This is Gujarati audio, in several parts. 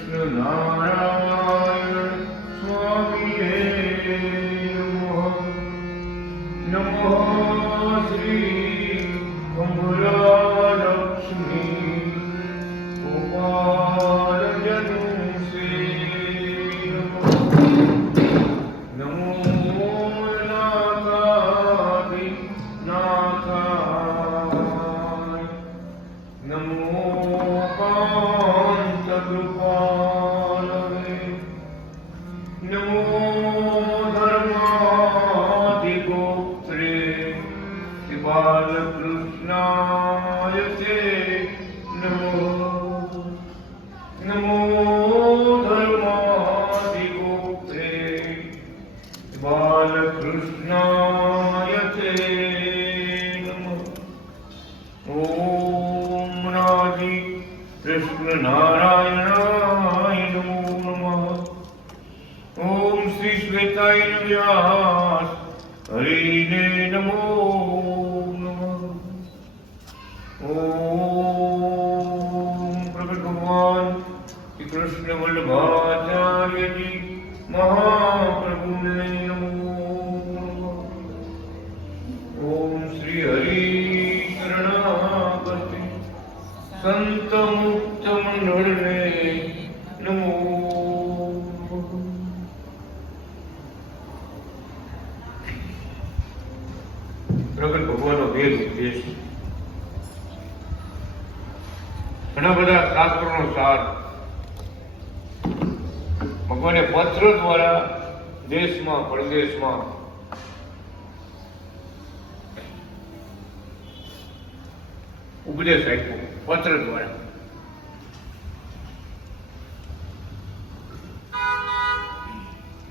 કૃષ્ણ નારાયણ સ્વામીએ નમો શ્રી કમલાલક્ષ્મી ગોપાલ જનુસે નમો નાથાધિ નાથાય નમો કાંત કૃપાલવે નમો ધર્માધિગોત્રે બાલકૃષ્ણાય તે નમો નમો ધર્માધિગોત્રે બાલકૃષ્ણાય તે નમો ઓમ નાજી કૃષ્ણ નારાયણાય નમો નમઃ ઓમ શ્રી શ્વેતાય વ્યાસ હરિને નમો નમઃ ઓમ પ્રગટ ભગવાન શ્રી કૃષ્ણ વલ્લભાચાર્યજી મહાપ્રભુને નમો નમઃ ઓમ શ્રી હરિ શરણાગતિ સંત મુક્ત મંડળને નમો પ્રગટ ભગવાનનો ભેદ ઉપદેશ ઘણા બધા શાસ્ત્રોનો સાર ભગવાને પત્ર દ્વારા દેશમાં પરદેશમાં ઉપદેશ આપ્યો પત્ર દ્વારા.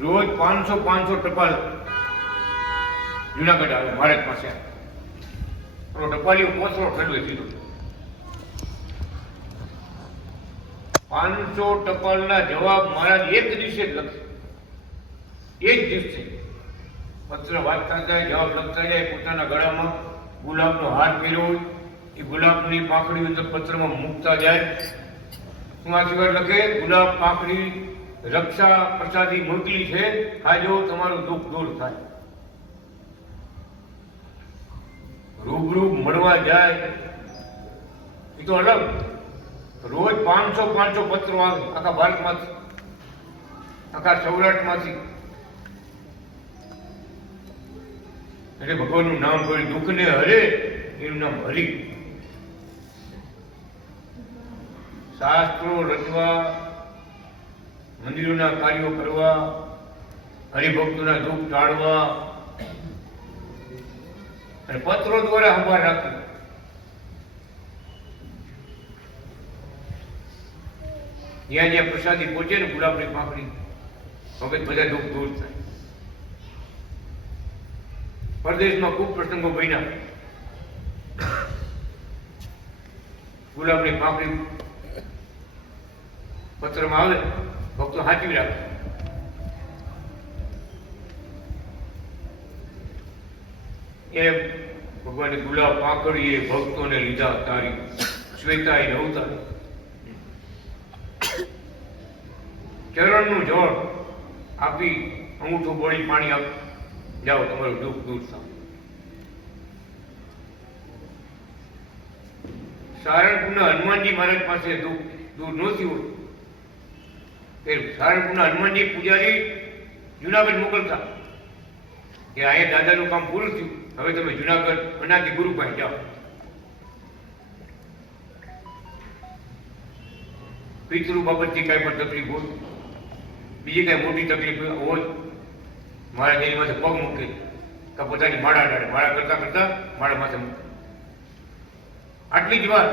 રોજ 500 ટપાલ જુનાગઢ આવે ભારત પાસે. ટપાલીઓ પોસરો ઠંડવે સીધો 500 ટપાલના જવાબ મહારાજ એક દિવસે જ લખશે. એક દિવસે પત્ર વાંચતા જાય, જવાબ લખતા જાય. પોતાના ગળામાં ગુલાબનો હાર પહેર્યો હોય, એ ગુલાબની પાંખડી તો પત્રમાં મૂકતા જાય. શું આ સિવાય લખે? ગુલાબ પાંખડી રક્ષા પ્રસાદી મોકલી છે, ખાજો તમારું દુઃખ દૂર થાય. રૂબરૂ મળવા જાય એ તો અલગ. રોજ 500 પત્રો આવે આખા ભારતમાંથી, આખા સૌરાષ્ટ્રમાંથી. એટલે ભગવાનનું નામ કોઈ દુઃખને હરે એનું નામ હરિ. શાસ્ત્રો રચવા, મંદિરોના કાર્યો કરવા, હરિભક્તોના દુઃખ ટાળવા અને પત્રો દ્વારા સંભાળ રાખવી. જ્યાં જ્યાં પ્રસાદી પહોંચે ને ગુલાબની પાંખડી, ભગત બધા દુઃખ દૂર થાય. પરદેશમાં ખૂબ પ્રસંગો બન્યા. ગુલાબની પાંખડી પત્રમાં આવે, ભક્તો સાચવી રાખે. એમ ભગવાને ગુલાબ પાંખડીએ ભક્તોને લીધા તારી, શ્વેતાએ નવતારી. ચરણનું જળ આપી અંગૂઠું બોળી પાણી આપ, જાઓ તમારું દુઃખ દૂર થાય. સારણપુરના હનુમાનજી મહારાજ પાસે દુઃખ દૂર ન થયું કે સારણપુરના હનુમાનજી પૂજારી જુનાગઢ મોકલતા કે અહીંયા દાદાનું કામ પૂરું થયું, હવે તમે જુનાગઢ અનાથી ગુરુ પાસે જાઓ. પિતૃ બાબતથી કાંઈ પણ તકલીફ હોય, બીજી કાંઈ મોટી તકલીફ હોય, મારા જેની માથે પગ મૂકે કે પોતાની માળા ડાળે, માળા કરતા કરતા માળા માથે મૂકે. આટલી જ વાત.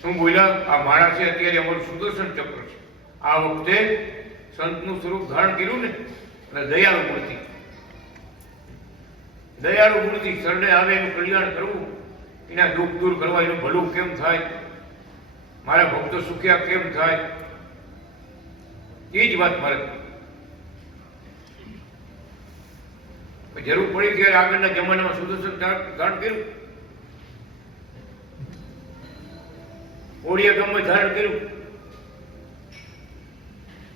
શું બોલ્યા? આ માળા છે અત્યારે અમારું સુદર્શન ચક્ર છે. આ વખતે સંતનું સ્વરૂપ ધારણ કર્યું ને એટલે દયાળુ મૂર્તિ, દયાળુ મૂર્તિ શરણે આવે એનું કલ્યાણ કરવું, એના દુઃખ દૂર કરવા, એનું ભલું કેમ થાય, મારા ભક્તો સુખ્યા કેમ થાય, એ જ વાત મારે. જરૂર પડી ત્યારે આગળના જમાનામાં સુદર્શન ધારણ કર્યું. ઓડિયા ગામમાં ધારણ કર્યું,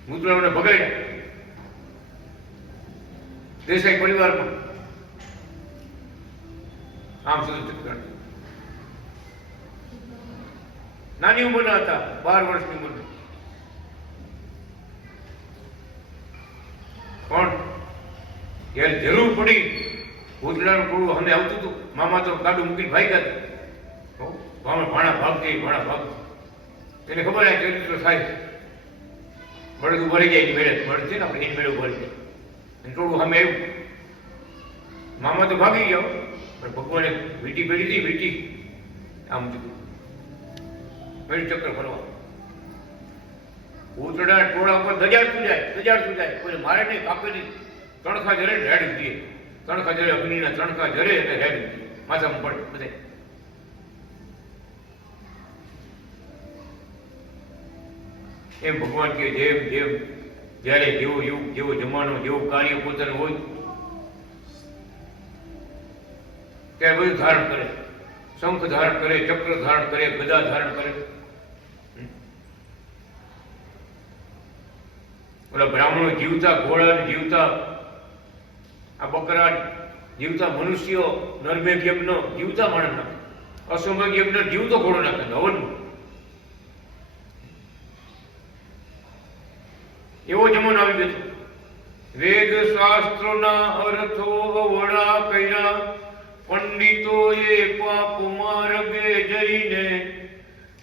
મુદ્રાઓને ભગાડ્યા, દેસાઈ પરિવારમાં આમ સુધી ચક્ર નાની ઉંમરના હતા, 12 વર્ષની ઉંમર. પણ જ્યારે જરૂર પડી ભૂતલાનું ટોળું અમે આવતું હતું, મામા તો ગાડું મૂકીને ભાગ્યા હતા. ભાણા ભાગતી ભાણા ભાગતી, એને ખબર આ ચરિત્ર થાય, બળદું ભરી જાય એની મેળે, બળદ છે ને આપણે એની મેળે ભરી જાય, ટોળું સામે આવ્યું. મામા તો ભાગી ગયો, પણ ભગવાને વીટી પેઢી હતી, વીટી આમ પેઢી ચક્કર ફરવા, ભૂતડા ટોળા ઉપર દજાડતું જાય, કોઈ મારે નહીં, કાપે નહીં, તણખા જરે રેડ દે, તણખા જરે અગ્નિના તણખા જરે એટલે રેડ માથામાં પડે બધે. એમ ભગવાન કે જેમ જેમ જ્યારે જેવો યુગ, જેવો જમાનો, જેવું કાર્ય પોતાનું હોય ત્યારે બધું ધારણ કરે. શંખ ધારણ કરે, ચક્ર ધારણ કરે, ગદા ધારણ કરે. ઓલા બ્રાહ્મણો જીવતા ઘોડા, જીવતા આ બકરા, જીવતા મનુષ્યો, નરમેઘ યજ્ઞ જીવતા માણસ નાખે, અશ્વમેઘ યજ્ઞ જીવતો ઘોડો નાખે હવનમાં. એવો જમાનો આવી ગયો. વેદ શાસ્ત્રોના અર્થો વડા કર્યા, પંડિતોએ પાપ માર્ગે જઈને,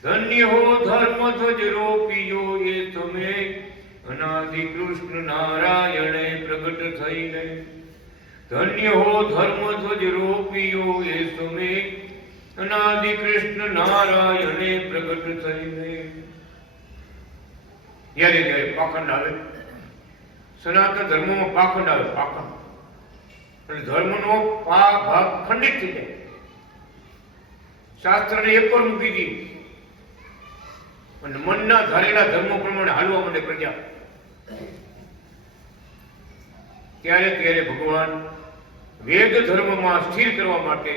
ધન્ય હો ધર્મ ધ્વજ રોપિયો એ તમે, અનાદિ કૃષ્ણ નારાયણે પ્રગટ થઈને. ધન્ય હો ધર્મ ધ્વજ રોપિયો એ તમે, અનાદિ કૃષ્ણ નારાયણે પ્રગટ થઈને. જ્યારે જ્યારે પાખંડ આવે, સનાતન ધર્મમાં પાખંડ આવે, પાખંડ એટલે ધર્મનો ભાગ ખંડિત થઈ જાય. શાસ્ત્રને એક પર મૂકી દી અને મનના ધારેલા ધર્મો પ્રમાણે હાલવા માટે પ્રજા. ત્યારે ભગવાન વેદ ધર્મમાં સ્થિર કરવા માટે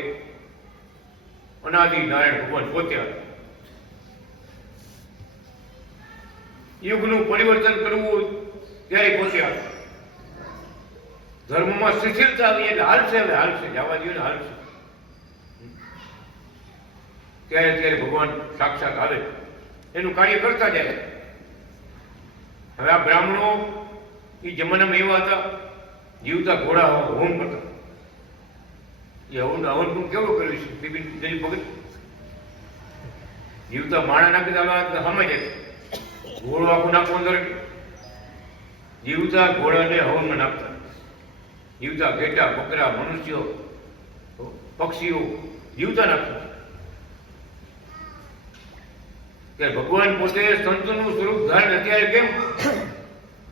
અનાદિ નારાયણ ભગવાન પોતે આવે. યુગનું પરિવર્તન કરવું ત્યારે પોતે આવે. ધર્મમાં શિથિલતા આવી એટલે હાલશે, હવે હાલશે, જવા દઈએ ને હાલશે. ત્યારે ભગવાન સાક્ષાત આવે, એનું કાર્ય કરતા જાય. હવે આ બ્રાહ્મણો એ જમાનામાં એવા હતા, જીવતા ઘોડા હોમ કરતા. એ હવન કેવું કર્યું છે બિપિન ગરીબ ભગત? જીવતા માણા નાખી સામે જાય, ઘોડો આખું નાખવું અંદર, જીવતા ઘોડાને હવનમાં નાખતા. જીવતા ઘેટા, બકરા, મનુષ્યો, પક્ષીઓ જીવતા નાખતા. ત્યારે ભગવાન પોતે સંતનું સ્વરૂપ ધારણ, અત્યારે કેમ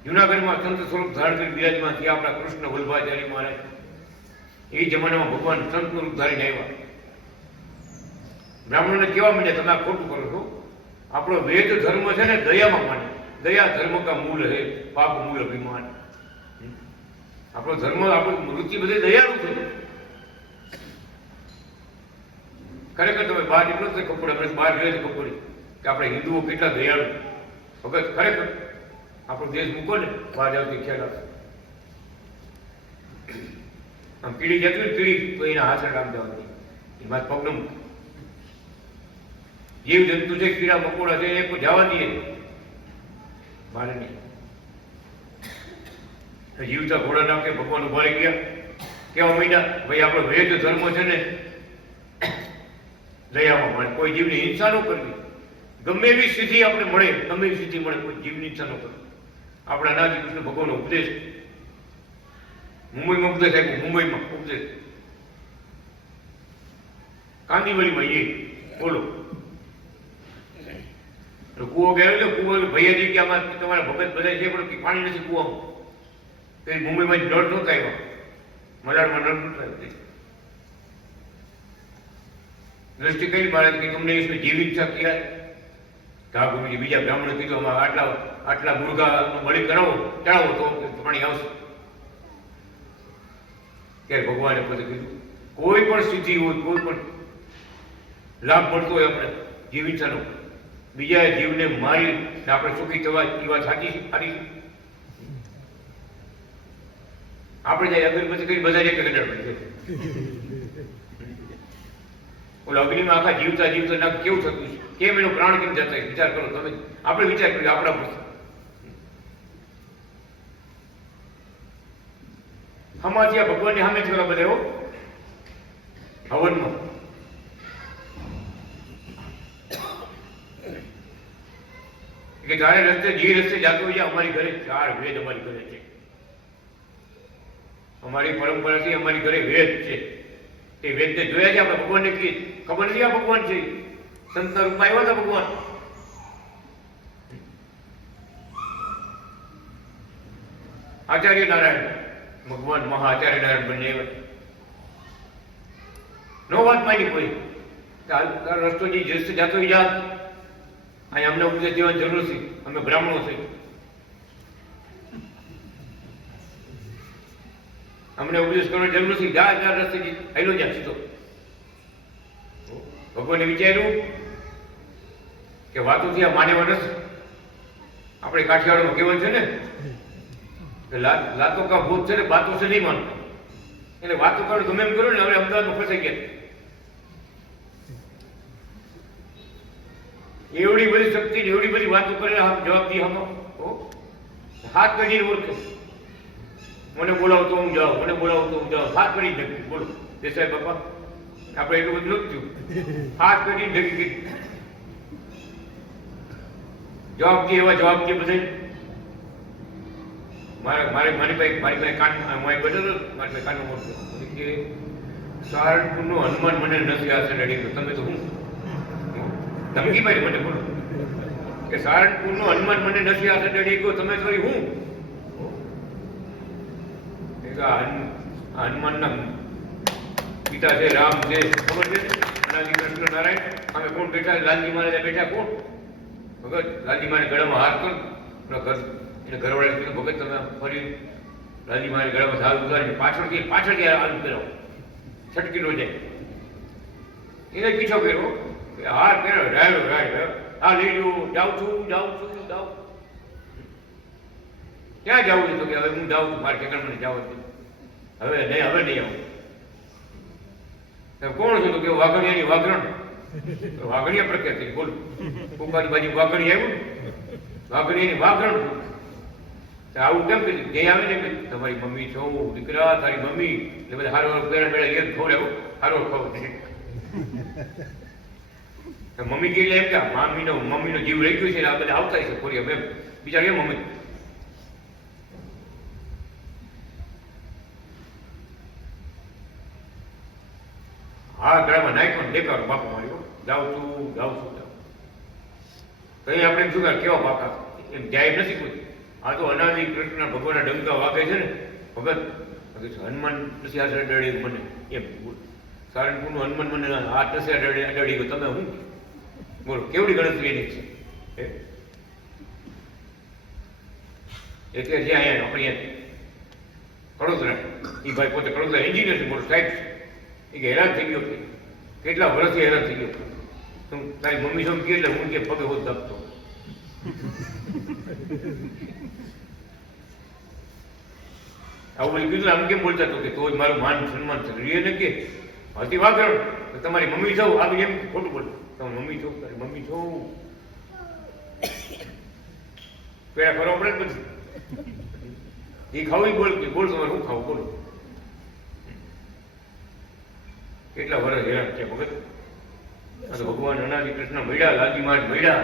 જુનાગઢમાં સંત સ્વરૂપ ધારણ કરી બિરાજમાન થયા આપણા કૃષ્ણ વલ્લભાચાર્ય મહારાજ. એ જમાનામાં ભગવાન સંતનું રૂપ ધારીને આવ્યા. બ્રાહ્મણોને કેવા માંડ્યા, તમે આ ખોટું કરો છો. આપણો વેદ ધર્મ છે ને દયામાં માને, દયા ધર્મ કા મૂળ હે, પાપ મૂળ અભિમાન. આપણો ધર્મ, આપણું વૃત્તિ બધે દયાળુ છે. ખરેખર તમે બહાર નીકળો તો ખબર પડે, આપણે બહાર જોઈએ તો ખબર પડે કે આપણે હિન્દુઓ કેટલા દયાળુ. ભગત ખરેખર આપણો દેશ મૂકો ને બહાર આવતી ખ્યાલ આવશે. આમ કીડી જતી ને કીડી તો એના હાથ રામ જવાની, એમાં પગનું જીવ જંતુ છે, કીડા મકોડા છે, એ જવા દઈએ મારે નહીં. જીવતા ઘોડા નાખે ભગવાન ઉભા રહી ગયા. કેવા મહિના ભાઈ આપણો વેદ ધર્મ છે ને દયામાં મળે, કોઈ જીવની હિંસા ન કરવી. ગમે એવી સ્થિતિ આપણે મળે, ગમે એવી સ્થિતિ મળે, કોઈ જીવની હિંસા ન કરવી. આપણા અનાદિ કૃષ્ણ ભગવાનનો ઉપદેશ મુંબઈમાં ઉપદેશ આપ્યો, મુંબઈમાં ઉપદેશ કાંદીવલીમાં એ બોલો કુવો ગયો એટલે કુવો ભૈયાજી કે આમાં તમારા ભગત બધા છે પણ પાણી નથી કુવામાં. તો મુંબઈમાં નળ નહોતા આવ્યા, મલાડમાં નળ નહોતા આવ્યા. દ્રષ્ટિ કઈ મહારાજ કે તમને इसमें जीव इच्छा किया ઠાકોરજી બીજા બ્રાહ્મણે કીધું આટલા મુર્ગાનો બલિ કરાવો, ચડાવો તો પાણી આવશે. ત્યારે ભગવાને પોતે કીધું કોઈ પણ સ્થિતિ હોય, કોઈ પણ લાભ મળતો હોય આપણે જીવ ઈચ્છાનો બીજા જીવને મારી આપણે સુખી થવા એ વાત સાચી સારી? આપણે જાય અગરબત્તી કરી બધા એક ગંડાળ પડી જાય. ઓલા અગ્નિમાં આખા જીવતા જીવતા ના કેવું થતું છે, કેમ એનો પ્રાણ કેમ જતા? વિચાર કરો તમે. આપણે વિચાર કર્યો આપણા પર. આમાંથી આ ભગવાનની સામે થયેલા બધા એવો હવનમાં કે તારે રસ્તે જે રસ્તે જાતો હોય અમારી ઘરે 4 વેદ અમારી ઘરે છે. અમારી પરંપરાથી અમારી ઘરે વેદ છે. તે વેદને જોયા છે આપણે? ભગવાનને કીએ ખબર નથી આ ભગવાન છે. સંતના રૂપમાં આવ્યા હતા ભગવાન. આચાર્ય નારાયણ ભગવાન મહાઆચાર્ય નારાયણ બંને આવ્યા. નો વાત માની કોઈ તારો રસ્તો જે રસ્તે જાતો હોય જા. અહીં અમને ઉપદેશ દેવાની જરૂર છે, અમે બ્રાહ્મણો છે, અમને ઉપદેશ કરવાની જરૂર નથી. જા રસ્તે આવેલો જા સીધો. ભગવાને વિચાર્યું કે વાતોથી આ માનેવા નથી. આપણે કાઠિયાવાડમાં કહેવાનું છે ને કે લાતો કા ભૂત છે ને બાતો છે નહીં માનતા. એટલે વાતો કરો ગમે એમ કરો ને. હવે અમદાવાદમાં ફસાઈ ગયા. એવડી બધી શક્તિ એવડી બધી વાતો કરે જવાબ દી હમો હાથ કરીને ઓળખો. મને બોલાવો તો હું જાઉં, મને બોલાવો તો હું જાઉં. હાથ કરી ઢગી બોલો દેસાઈ બાપા. આપણે એટલું બધું નથી થયું. હાથ કરી ઢગી કરી જવાબ દે. એવા જવાબ દે બધે. મારી પાસે કાન મારી બધો મારી પાસે કાનો મોટો કે સારણપુરનો હનુમાન મને નથી આશે લડી. તમે તો હું ધમકી મારી મને બોલો કે સારણપુરનો હનુમાન મને નથી આશે લડી ગયો. તમે તો હું હનુમાનના પિતા છે રામ છે ખબર છે. અનાજી કૃષ્ણ નારાયણ અમે કોણ બેઠા? લાલજી મહારાજ બેઠા. કોણ? ભગત. લાલજી મહારાજ ગળામાં હાથ કર. ઘર એને ઘરવાળા કીધું ભગત તમે ફરી લાલજી મહારાજ ગળામાં હાથ ઉતારીને પાછળથી હાથ ફેરવો છટકી નો જાય. એને પીછો કર્યો કે હાથ ફેરવો રાયડો હા લઈ લો. જાઉં છું. ક્યાં જવું છે? તો કે હવે હું જાઉં છું, મારે ઠેકાણ મને જવું છે. હવે નહીં આવું. કોણ છે? તો કે વાઘણિયાની વાઘરણ. વાઘણિયા પ્રખ્યાત બોલ. કુંભારી બાજુ વાઘણી આવ્યું. વાઘણિયાની વાઘરણ. આવું કેમ કે જે આવે ને તમારી મમ્મી છો દીકરા તારી મમ્મી એટલે બધા હારો પેલા પેલા એક ખવડાવો હારો ખબર મમ્મી કે એમ કે મમ્મીનો જીવ રહી ગયો છે આ બધા આવતા છે ફોરી એમ બિચારી એમ મમ્મી. હા ગળામાં નાખ્યો ને દેખાડો બાપુ મારી જાઉં છું. કઈ આપણે શું કેવા બાપા એમ જાય નથી કોઈ. આ તો અનાદિ કૃષ્ણ ભગવાનના ડંકા વાગે છે ને ભગત. હનુમાન નથી આ ડળી મને એમ સારણપુરનું હનુમાન મને આ નથી ડળી ગયો. તમે હું બોલો કેવડી ગણતરી એની છે? એટલે જે અહીંયા આપણે કડોદરા એ ભાઈ પોતે કડોદરા એન્જિનિયર છે, મોટો સાહેબ છે. એ કે હેરાન થઈ ગયો. કેટલા વર્ષથી હેરાન થઈ ગયો. તું તારી મમ્મી શું કે એટલે હું કે પગે હોત દબતો. આવું બધું કીધું. આમ કેમ બોલતા હતો કે તો મારું માન સન્માન થયું ને કે હતી વાગણ તમારી મમ્મી છો આવી એમ ખોટું બોલ. તમે મમ્મી છો તારી મમ્મી છો પેલા ખરો પડે પછી એ ખાવું બોલ કે બોલ તમારે શું ખાવું બોલો. કેટલા વર્ષ હેરાન છે ભગત. ભગવાન અનાદિ કૃષ્ણ મળ્યા, લાલજી મહારાજ મળ્યા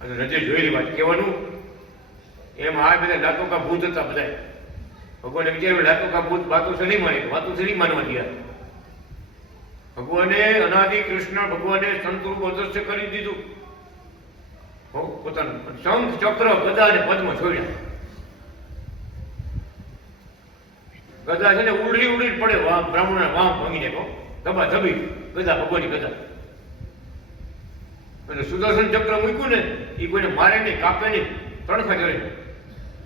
અને નજર જોયેલી વાત કહેવાનું. એમ આ બધા લાતો કા ભૂત હતા બધા. ભગવાને વિચાર્યું લાતો કા ભૂત વાતો છે નહીં માને, વાતો છે નહીં માનવા દિયા. ભગવાને અનાદિ કૃષ્ણ ભગવાને સંતરૂપ અદૃશ્ય કરી દીધું. પોતાનું શંખ ચક્ર ગદા અને પદ્મ છોડ્યા. ગદા છે ને ઉડી પડે બ્રાહ્મણ વામ ભાંગીને ધબા ધબી ગદા ભગવાનની ગદા. અને સુદર્શન ચક્ર મૂક્યું ને એ કોઈને મારે નહીં, કાપે નહીં, તણખા જરે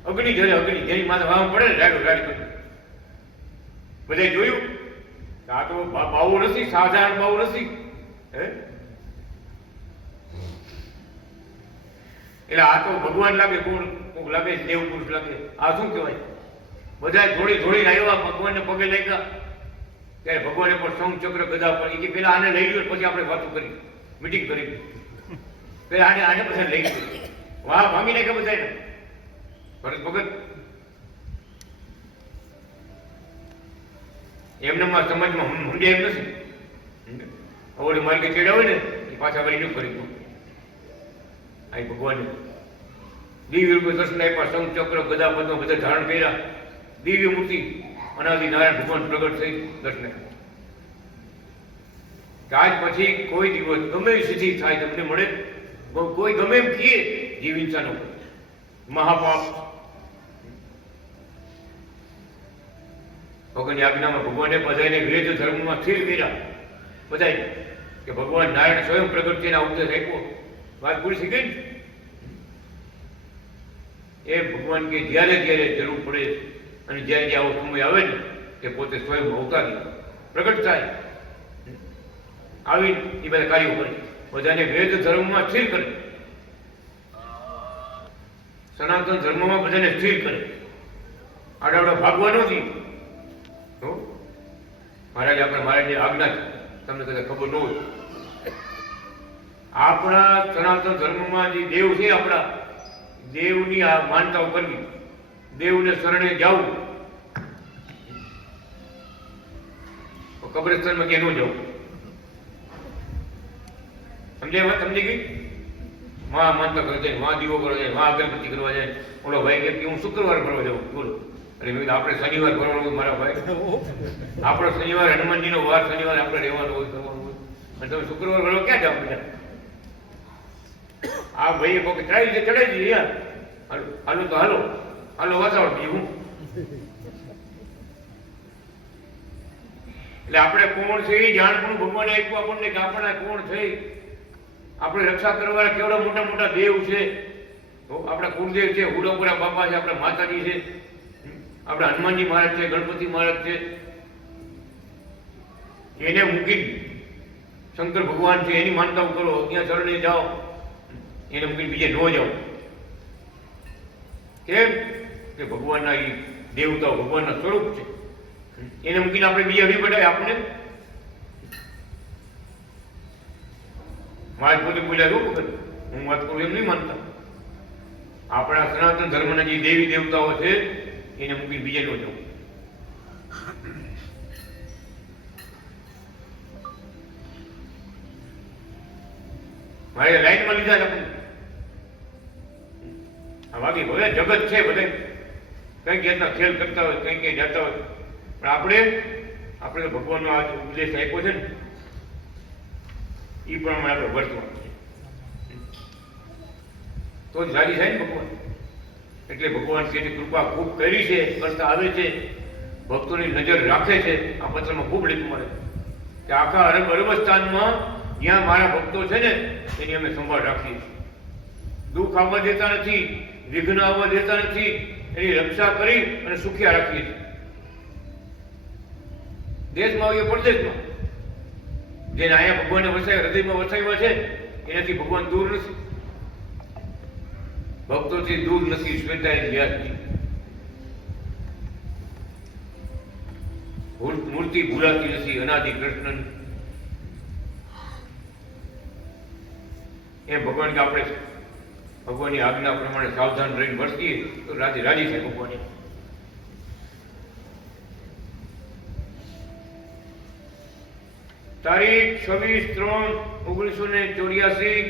અગ્નિ જરે અગ્નિ જેની માથે વામ પડે ને રાડો રાડી કરી. બધા જોયું આ તો બાવું નથી, સાધારણ બાવું નથી. હે એટલે આ તો ભગવાન લાગે, કોક લાગે દેવ પુરુષ લાગે. આ શું કહેવાય? બધા જોડી જોડીને આવ્યા, ભગવાનને પગે લાગ્યા, ત્યારે ભગવાને પણ શંખ ચક્ર ગદા પર કે પેલા આને લઈ ગયો, પછી આપણે વાતો કરી, મીટિંગ કરી, પેલા આને બધા લઈ ગયો. વાહ, ભાંગી નાખ્યા બધાને. ભરત ભગત એમને સમાજમાં હુંડે એમ નથી. અવળે માર્ગે ચડ્યા હોય ને એ પાછા વળી ન કરી દઉં. આ ભગવાને દિવ્ય રૂપે દર્શન આપ્યા, શંખ ચક્ર ગદા પદ્મ બધા ધારણ કર્યા, દિવ્ય મૂર્તિ અનાદિ નારાયણ ભગવાન પ્રગટ થઈ દર્શન આપ્યા. આજ પછી કોઈ દિવસ ગમે એવી સ્થિતિ થાય તમને મળે, કોઈ ગમે એમ કીએ જીવ ઇન્સાનો મહાપાપ, ભગવાનની આજ્ઞામાં ભગવાને બધાને વેદ ધર્મમાં સ્થિર કર્યા, બધાને કે ભગવાન નારાયણ સ્વયં પ્રગટ થઈને ઉપદેશ આપ્યો. વાત પૂરી થઈ ગઈ. એ ભગવાન કે જ્યારે જ્યારે જરૂર પડે અને જ્યારે આવો સમય આવે ને કે પોતે સ્વયં અવતારી પ્રગટ થાય, આવી એ બધા કાર્યો કરે, બધાને વેદ ધર્મમાં સ્થિર કરે, સનાતન ધર્મમાં બધાને સ્થિર કરે. આડાવડા ભાગવા નથી. મહારાજની આજ્ઞા તમને કદાચ ખબર ન હોય, આપણા સનાતન ધર્મમાં જે દેવ છે, આપણા દેવની આ માનતાઓ કરવી, દેવને શરણે જવું. કબ્રસ્તાનમાં ક્યાં ન જવું, સમજી ગઈ? માં માનતા કરવા જાય, માં દીવો કરવા જાય, માં અગરબત્તી કરવા જાય. ઓલો ભાઈ કે હું શુક્રવાર ભરવા જાઉં. બોલો, અરે મેં આપણે શનિવાર ભરવાનું મારા ભાઈ, આપણો શનિવાર હનુમાનજીનો વાર, શનિવાર આપણે રહેવાનું હોય, કરવાનું હોય, અને તમે શુક્રવાર ભરવા ક્યાં જાઓ બધા? આ ભાઈ કોઈ ચડાવી દે, ચડાવી દઈએ યાર, હાલો તો હાલો, હાલો વાતાવરણ બીજું હું. એટલે આપણે કોણ છે એ જાણવું ભગવાને આપ્યું આપણને, કે આપણે કોણ છે, આપણે રક્ષા કરવાના કેવડા મોટા મોટા દેવ છે. આપણા કુળદેવ છે, હુડોપુરા બાપા છે, આપણા માતાજી છે, આપણા હનુમાનજી મહારાજ છે, ગણપતિ મહારાજ છે. એને મૂકી શંકર ભગવાન છે એની માનતાઓ કરો, ત્યાં શરણે જાઓ, એને મૂકીને બીજે ન જાઓ. કેમ કે ભગવાનના એ દેવતાઓ ભગવાનના સ્વરૂપ છે, એને મૂકીને આપણે બીજા નહીં બધાય આપણે. મારે પોતે બોલ્યા શું ખબર, હું વાત કરું એમ નહીં માનતા. આપણા સનાતન ધર્મના જે દેવી દેવતાઓ છે એને મૂકીને બીજે ન જવું. મારે લાઈનમાં લીધા આપણે બાકી બધા જગત છે, બધા કઈ જાતના ખેલ કરતા હોય, કઈ કઈ જતા હોય, પણ આપણે ભગવાનનો આ ઉપદેશ આપ્યો છે ને એ પ્રમાણે આપણે વર્તવાનું છે, તો જ રાજી થાય ને ભગવાન. એટલે ભગવાન જેની કૃપા ખૂબ કરી છે, કરતા આવે છે, ભક્તોની નજર રાખે છે. આ પત્રમાં ખૂબ લખ્યું મળે કે આખા અરબસ્તાનમાં જ્યાં મારા ભક્તો છે ને એની અમે સંભાળ રાખીએ છીએ, દુઃખ આવવા દેતા નથી, વિઘ્ન આવવા દેતા નથી, એની રક્ષા કરી અને સુખિયા રાખીએ છીએ. દેશમાં આવીએ પરદેશમાં, જેને અહીંયા ભગવાનને વસાવ્યા, હૃદયમાં વસાવ્યા છે, એનાથી ભગવાન દૂર નથી, ભક્તોથી દૂર નથી, શ્વેતાની યાદથી. મૂર્તિ ભૂલાતી નથી, અનાદિ કૃષ્ણ. એ ભગવાન કે આપણે ભગવાનની આજ્ઞા પ્રમાણે સાવધાન રહીને વર્તીએ તો રાજી થાય ભગવાન. તારીખ 26/3/1984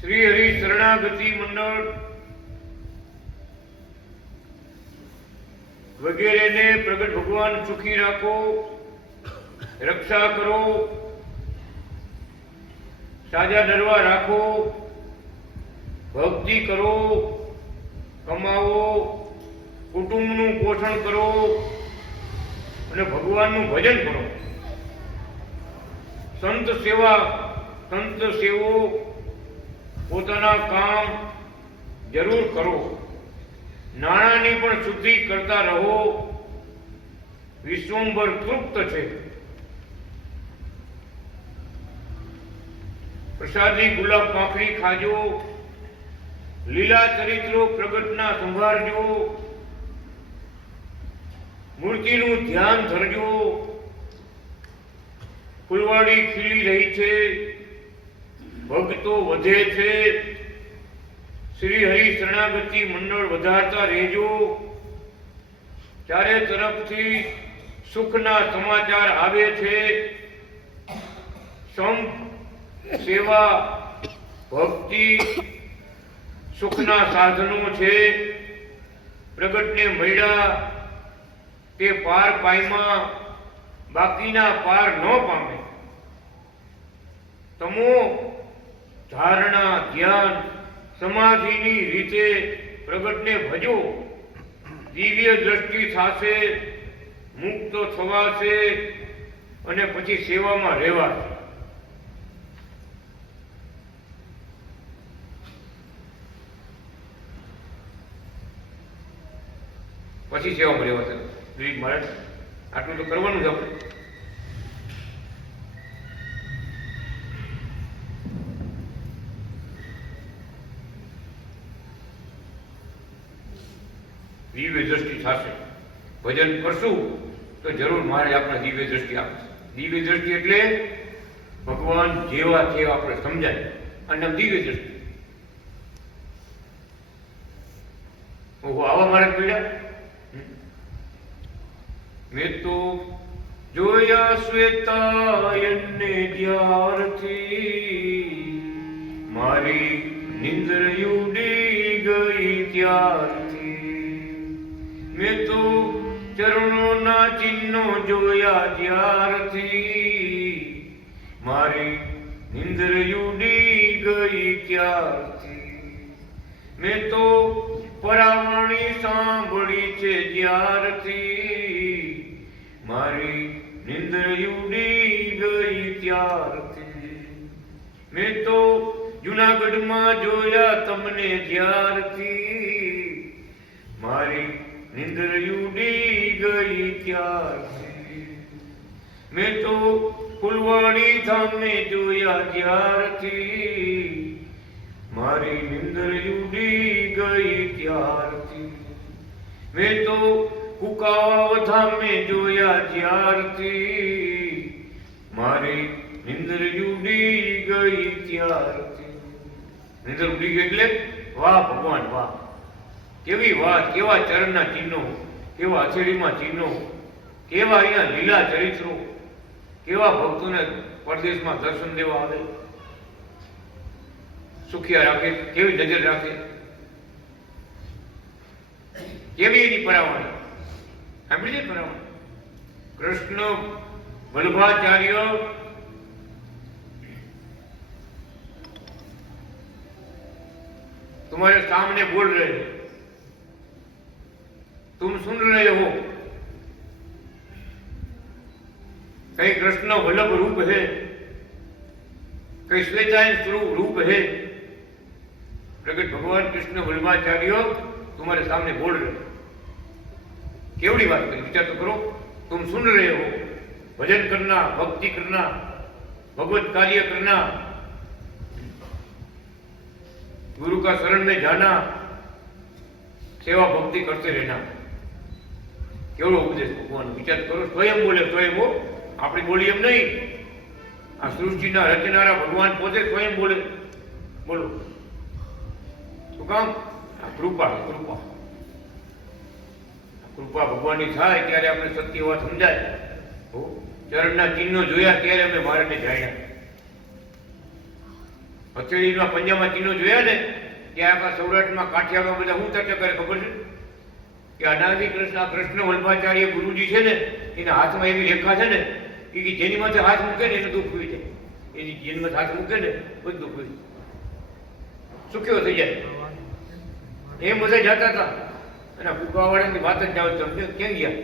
શ્રી હરિ શરણાગતિ મંડળ વગેરેને પ્રગટ ભગવાન સુખી રાખો, રક્ષા કરો, સાજા ડરવા રાખો, ભક્તિ કરો, કમાવો, કુટુંબનું પોષણ કરો અને ભગવાનનું ભજન કરો. સંત સેવો પોતાના કામ જરૂર કરો, નાણાંની પણ શુદ્ધિ કરતા રહો, વિશ્વંભર તૃપ્ત છે. પ્રસાદી ગુલાબ પાંખડી ખાજો, લીલા ચરિત્રો પ્રગટના સંભાળજો, મૂર્તિનું ધ્યાન ધરજો. ફૂલવાડી ખીલી રહી છે, ભક્તો વધે છે. શ્રી હરિ શરણાગતિ મંડળ વધારતા રહેજો. ચારે તરફથી સુખના સમાચાર આવે છે. સંપ, સેવા, ભક્તિ સુખના સાધનો છે. પ્રગટને મળ્યા તે પાર પાયમાં, બાકીના પાર ન પામે. તમો ધારણા, ધ્યાન, સમાધિની રીતે પ્રગટને ભજો. દિવ્ય દ્રષ્ટિ થશે, મુક્ત થવાશે અને પછી સેવામાં રહેવાશે. પછી સેવામાં રહેવાશે. મહારાજ આટલું તો કરવાનું જ આપણે. દિવ્ય દ્રષ્ટિ થશે. ભજન કરશું તો જરૂર મહારાજ આપણે દિવ્ય દ્રષ્ટિ આપશે. દિવ્ય દ્રષ્ટિ એટલે ભગવાન જેવા છે આપણે સમજાય અને દિવ્ય દ્રષ્ટિ. આવા મહારાજ પીડ્યા. મેં તો જોયા શ્વેતાયનને જ્યારથી, મારી નિંદ્ર ઉડી ગઈ ત્યારથી. મેં તો ચરણોના ચિહ્નો જોયા જ્યારથી, મારી નિંદ્ર ઉડી ગઈ ત્યારથી. મેં તો પરાવણી સાંભળી છે જ્યારથી, મારી નિંદ્ર ઉડી ગઈ ત્યારથી. મેં તો જુનાગઢમાં જોયા તમને જ્યારથી, મારી નિંદ્ર ઉડી ગઈ ત્યારથી. મેં તો ફૂલવાડી ધામે જોયા જ્યારથી, મારી નિંદ્ર ઉડી ગઈ ત્યારથી. મેં તો કુકાવ ધામે જોયા જ્યારથી, મારી નિંદ્ર ઉડી ગઈ ત્યારથી. નિંદ્ર ઉડી ગઈ એટલે વાહ ભગવાન વાહ, કેવી વાત, કેવા ચરણના ચિહ્નો, કેવા હથેળીમાં ચિહ્નો, કેવા અહીંયા લીલા ચરિત્રો, કેવા ભક્તોને પરદેશમાં દર્શન દેવા આવે, સુખિયા રાખે, કેવી નજર રાખે, કેવી એની પરાવણી. સાંભળી છે પરાવણી. કૃષ્ણ વલ્લભાચાર્ય तुम्हारे सामने बोल रहे हैं, तुम सुन रहे हो. कहीं कृष्ण वल्लभ रूप है, कहीं श्वेतायन स्वरूप रूप है. प्रगट भगवान कृष्ण वल्लभाचार्य तुम्हारे सामने बोल रहे हैं. केवड़ी बात करी, विचार तो करो. तुम सुन रहे हो. भजन करना, भक्ति करना, भगवत कार्य करना, गुरु का शरण में जाना, सेवा भक्ति करते रहना. केवड़ो उपदेश भगवान. विचार करो. स्वयं बोले, स्वयं हो, अपनी बोली एम नहीं. आ सृष्टिना रचनारा भगवान पोते स्वयं बोले. बोलो तो काम कृपा. कृपा कृपा भगवान की थाय त्यारे अपने सत्य વાત સમજાય. ચરણના ચિહ્નો જોયા ત્યારે અમે મારને જાણ્યા. હથેળીના પંજામાં ચિહ્નો જોયા ને ત્યાં આખા સૌરાષ્ટ્રમાં કાઠિયાવાડ બધા શું ચર્ચા કરે ખબર છે કે અનાદિ કૃષ્ણ વલ્લભાચાર્ય ગુરુજી છે ને એના હાથમાં એવી રેખા છે ને કે જેની માથે હાથ મૂકે ને એને દુઃખ હોય જાય. એની જેની માથે હાથ મૂકે ને બધું દુઃખ હોય, સુખ્યો થઈ જાય. એમ બધા જતા હતા અને કુકાવાળાની વાત જ જાવ. તમે ક્યાં ગયા?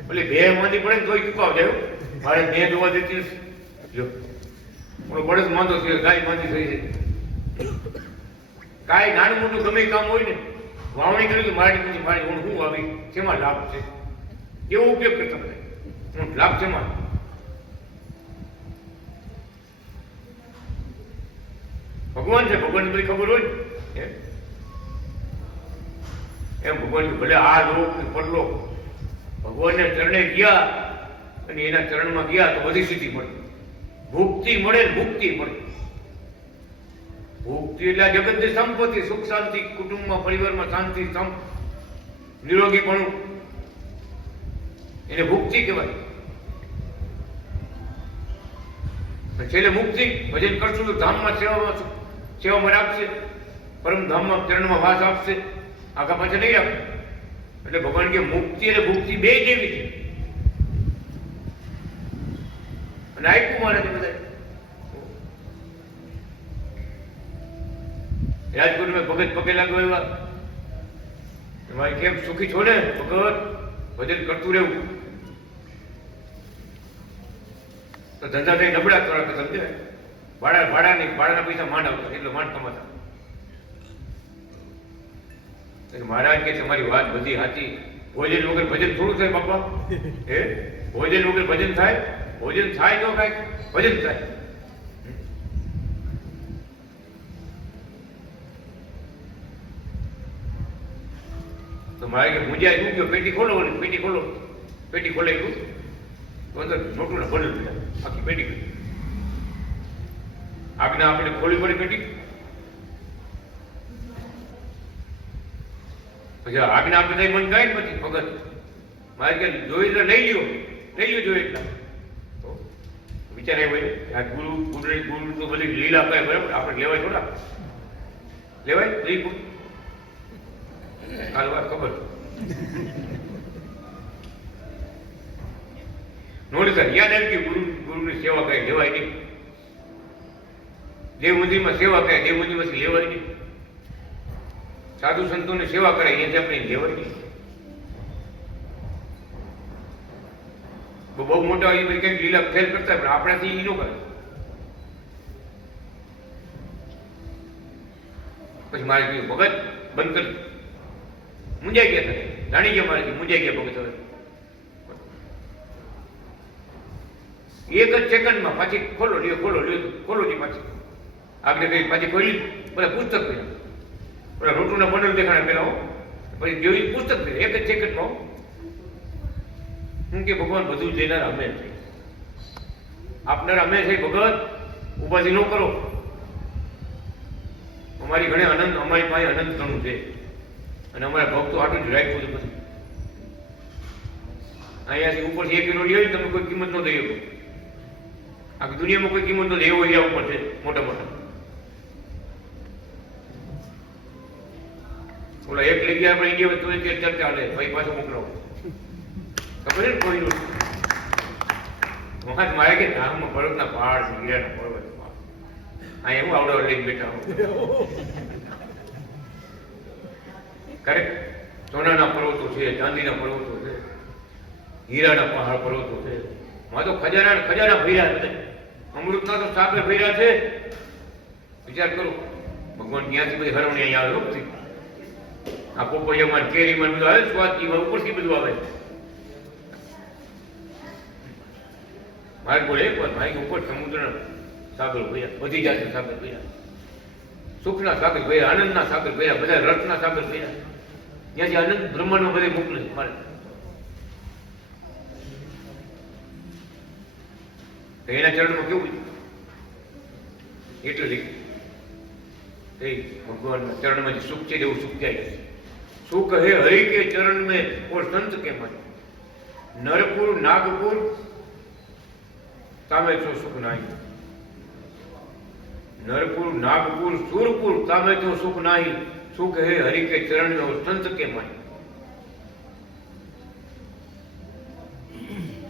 એટલે બે માંદી પડે ને તોય કુકાવ જાય. મારે બે જોવા દેતી જો બળદ માંદો થયો, ગાય માંદી થઈ છે. કાંઈ નાનું મોટું ગમે કામ હોય ને વાવણી કરી તો મારી હું આવી શેમાં લાભ છે? કેવો ઉપયોગ કરતા બધા હું લાભ છે માં ભગવાન છે, ભગવાન બધી ખબર હોય ને એમ ભગવાન ભલે આ લોક પડલો ભગવાનને ચરણે ગયા અને એના ચરણમાં ગયા તો બધી સ્થિતિ મળે, ભુક્તિ મળે, મુક્તિ મળે. ભુક્તિ એટલે જગતની સંપત્તિ, સુખ શાંતિ, કુટુંબમાં પરિવારમાં શાંતિ, નિરોગીપણું, એને ભુક્તિ કહેવાય. છેલ્લે મુક્તિ, ભજન કરશું તો ધામમાં સેવામાં રાખશે, પરમ ધામમાં ચરણમાં વાસ આપશે, આગા પાછળ નહીં આપે. એટલે ભગવાન કે મુક્તિ અને ભુક્તિ બે જેવી છે. અને આપ્યું મારે બધા રાજકોટમાં ભગત પગે લાગો એવા તમારે કેમ સુખી છો ને ભગત, ભજન કરતું રહેવું. તો ધંધા થઈ નબળા થોડાક સમજે, ભાડાના પૈસા માંડ આવતા, એટલે માંડ કમાતા. મહારાજ કે તમારી વાત બધી સાચી, ભોજન વગર ભજન થોડું થાય બાપા? હે ભોજન વગર ભજન થાય? ભોજન થાય તો કાંઈક ભજન થાય. તો મારે કે મુંજાય શું ગયો, પેટી ખોલો, પેટી ખોલો, પેટી ખોલાઈ ગયું તો અંદર નોટું ને ભરેલું થાય આખી પેટી. આજ્ઞા આપણે ખોલી પડી પેટી, પછી આજ્ઞા આપે મન કાંઈ જ નથી. ભગત મારે કે જોઈ એટલે લઈ લ્યો જોઈએ એટલા વિચાર એ ભાઈ આ ગુરુ તો બધી લીલા કરે બરાબર, આપણે લેવાય થોડા લેવાય લઈ કાલ વાત ખબર નોડી સર યાદ આવી કે ગુરુની સેવા કરે લેવાય નહીં. દેવ મંદિરમાં સેવા કરે, દેવ મંદિરમાંથી લેવાય નહીં. સાધુ સંતોની સેવા કરે અહીંયાથી આપણે લેવાય નહીં. બહુ મોટા એ કંઈક લીલા ફેલ કરતા પણ આપણાથી એ ન કરે. પછી મારે કહ્યું ભગત બંધ કરી, મુંજાઈ ગયા હતા, જાણી ગયા મારે મુંજાઈ ગયા ભગત. હવે એક જ સેકન્ડમાં પાછી ખોલો લ્યો પાછી આગળ કઈ પાછી ખોલી બધા પુસ્તક પીડા પેલા રોટુના બંડલ દેખાડે પેલા પછી જેવી પુસ્તક પીડા એક જ સેકન્ડમાં. હું કે ભગવાન બધું જ દેનાર અમે છે, આપનાર અમે છે ભગત, ઉપાધિ ન કરો. અમારી ઘણે આનંદ, અમારી પાસે આનંદ ઘણું છે અને અમારા ભક્તો આટલું જ રાખ્યું છે. પછી અહીંયાથી ઉપરથી 1 કિલો લઈ તમે કોઈ કિંમત ન દઈ શકો. આખી દુનિયામાં કોઈ કિંમત ન દે એવો એરિયા ઉપર છે મોટા મોટા. ઓલા એક લઈ ગયા આપણે ઇન્ડિયા તો ચર્ચા હાલે ભાઈ પાછો મોકલાવો ખબર ને કોઈ નું મારે કે ધામમાં પર્વતના પહાડ છે, હીરાના પર્વત અહીંયા હું આવડો લઈને બેઠા હું કરે સોનાના પર્વતો છે, ચાંદીના પર્વતો છે, હીરાના પહાડ પર્વતો છે. માં તો ખજાના ભર્યા બધા, અમૃતના તો સાગર ભર્યા છે. વિચાર કરો ભગવાન ક્યાંથી બધી હરવણી અહીંયા આવે રોકથી આ પોપૈયામાં કેરીમાં બધું આવે, સ્વાદજીમાં ઉપરથી બધું આવે. મારે બોલે એક વાર મારી ઉપર સમુદ્રના સાગર ભર્યા, બધી જાતના સાગર ભર્યા, સુખના સાગર ભર્યા, આનંદના સાગર ભર્યા, બધા રસના સાગર ભર્યા. ત્યાંથી આનંદ બ્રહ્માંડમાં બધે મોકલે મારે. એના ચરણમાં કેવું એટલે ભગવાનના ચરણમાં જે સુખ છે એવું સુખ જાય છે. સુખ હે હરિ કે ચરણ में और संत के मन, नरपुर नागपुर तामे तो सुख नाही, नरपुर नागपुर सूरपुर तामे तो सुख नाही, सुख है हरि के चरण में और संत के मन.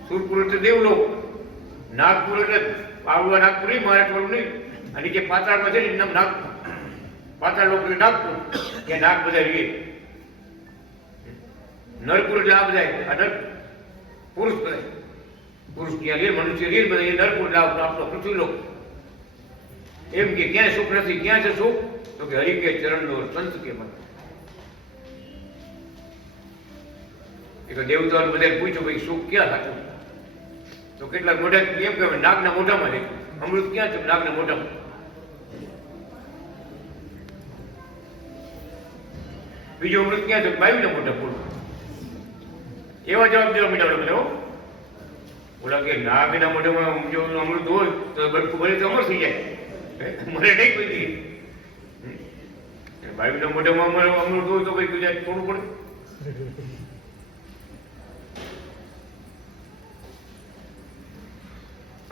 सूरपुर એટલે દેવલોક, નાગપુર એટલે આવવા નાગપુર નહીં, મહારાષ્ટ્ર નહીં, અને જે પાતાળમાં છે એનું નામ નાગપુર, પાતાળ લોક એટલે નાગપુર, ત્યાં નાગ બધા રહીએ. નરપુર એટલે આ બધા આ નર પુરુષ બધા, પુરુષ ક્યાં રે મનુષ્ય રે બધા એ નરપુર એટલે આપણો પૃથ્વી લોક. એમ કે ક્યાં સુખ નથી, ક્યાં છે સુખ તો કે હરિ કે ચરણ નો સંત કે મન. એક દેવતાઓને બધાને પૂછ્યું ભાઈ સુખ ક્યાં સાચું? તો કેટલાક મોઢા એમ કહેવાય નાગના મોઢામાં છે, અમૃત ક્યાં છે? નાગના મોઢામાં. બીજું અમૃત ક્યાં છે? બાયુના મોઢા પૂરું. એવા જવાબ દેવા મીઠા બધા. ઓલા કે નાગના મોઢામાં જો અમૃત હોય તો બરફું ભરે તો અમર થઈ જાય, મને નહીં કોઈ. બાયુના મોઢામાં અમૃત હોય તો ભાઈ ગુજરાત થોડું પડે.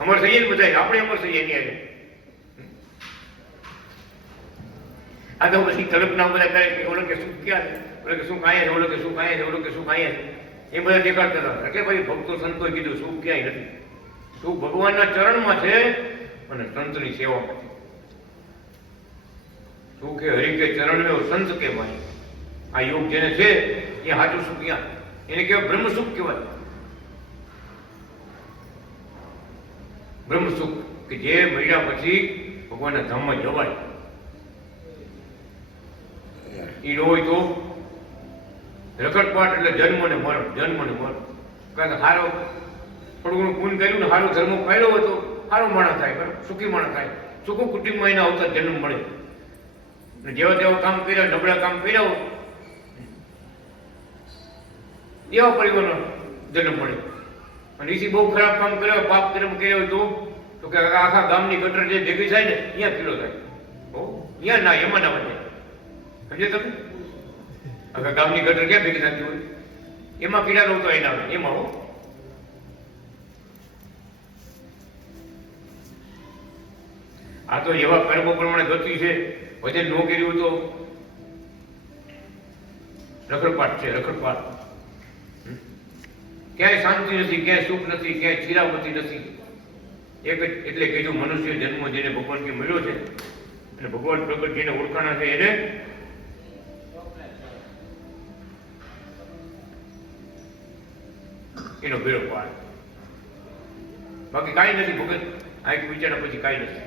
અમર થઈએ ને બધા, આપણે અમર થઈએ એની આજે. આ તો પછી કલ્પના બધા કરે કે ઓલો કે શું ક્યાં છે, ઓલો કે શું કાંઈ છે, ઓલો કે શું કાંઈ છે, ઓલો કે શું કાંઈ છે, એ બધા દેખાડતા હતા. એટલે ભાઈ ભક્તો સંતોએ કીધું સુખ ક્યાંય નથી, સુખ ભગવાનના ચરણમાં છે અને સંતની સેવામાં છે. સુખ એ હરિ કે ચરણ મેં સંત કે માય. આ યોગ જેને છે એ સાચું સુખ ક્યાં? એને કહેવાય બ્રહ્મ સુખ કહેવાય. બ્રહ્મ સુખ કે જે મળ્યા પછી ભગવાનના ધામમાં જવાય. એ ન હોય તો રખડપાટ એટલે જન્મ ને મરણ, જન્મ ને મરણ. કારણ કે સારો થોડું ઘણું પૂન કર્યું ને સારો ધર્મ પાડ્યો હોય તો સારો માણસ થાય, બરાબર, સુખી માણસ થાય. સુખું કુટુંબમાં એના અવતાર જન્મ મળે. જેવા તેવા કામ કર્યા, નબળા કામ કર્યા હોય એવા પરિવારનો જન્મ મળે. અને એથી બહુ ખરાબ કામ કર્યા, પાપ કર્મ કર્યા હોય તો કે આખા ગામની ગટર જે ભેગી થાય ને અહીંયા કીડો થાય. અહીંયા ના, એમાં ના વધે. સમજે તમે? આખા ગામની ગટર ક્યાં ભેગી થતી હોય એમાં કીડા રોતો એના આવે એમાં. હો, આ તો એવા કર્મ પ્રમાણે ગતિ છે. વજન ન કર્યું તો રખડપાટ છે, રખડપાટ. ક્યાંય શાંતિ નથી, ક્યાંય સુખ નથી, ક્યાંય ચિરાવતી નથી. એક જ એટલે કીધું મનુષ્ય જન્મ જેને ભગવાન કે મળ્યો છે અને ભગવાન પ્રગટ જેને ઓળખાણા છે એને એનો ભેળો પાડ. બાકી કાંઈ નથી ભગત. આંખ વિચાર્યા પછી કાંઈ નથી.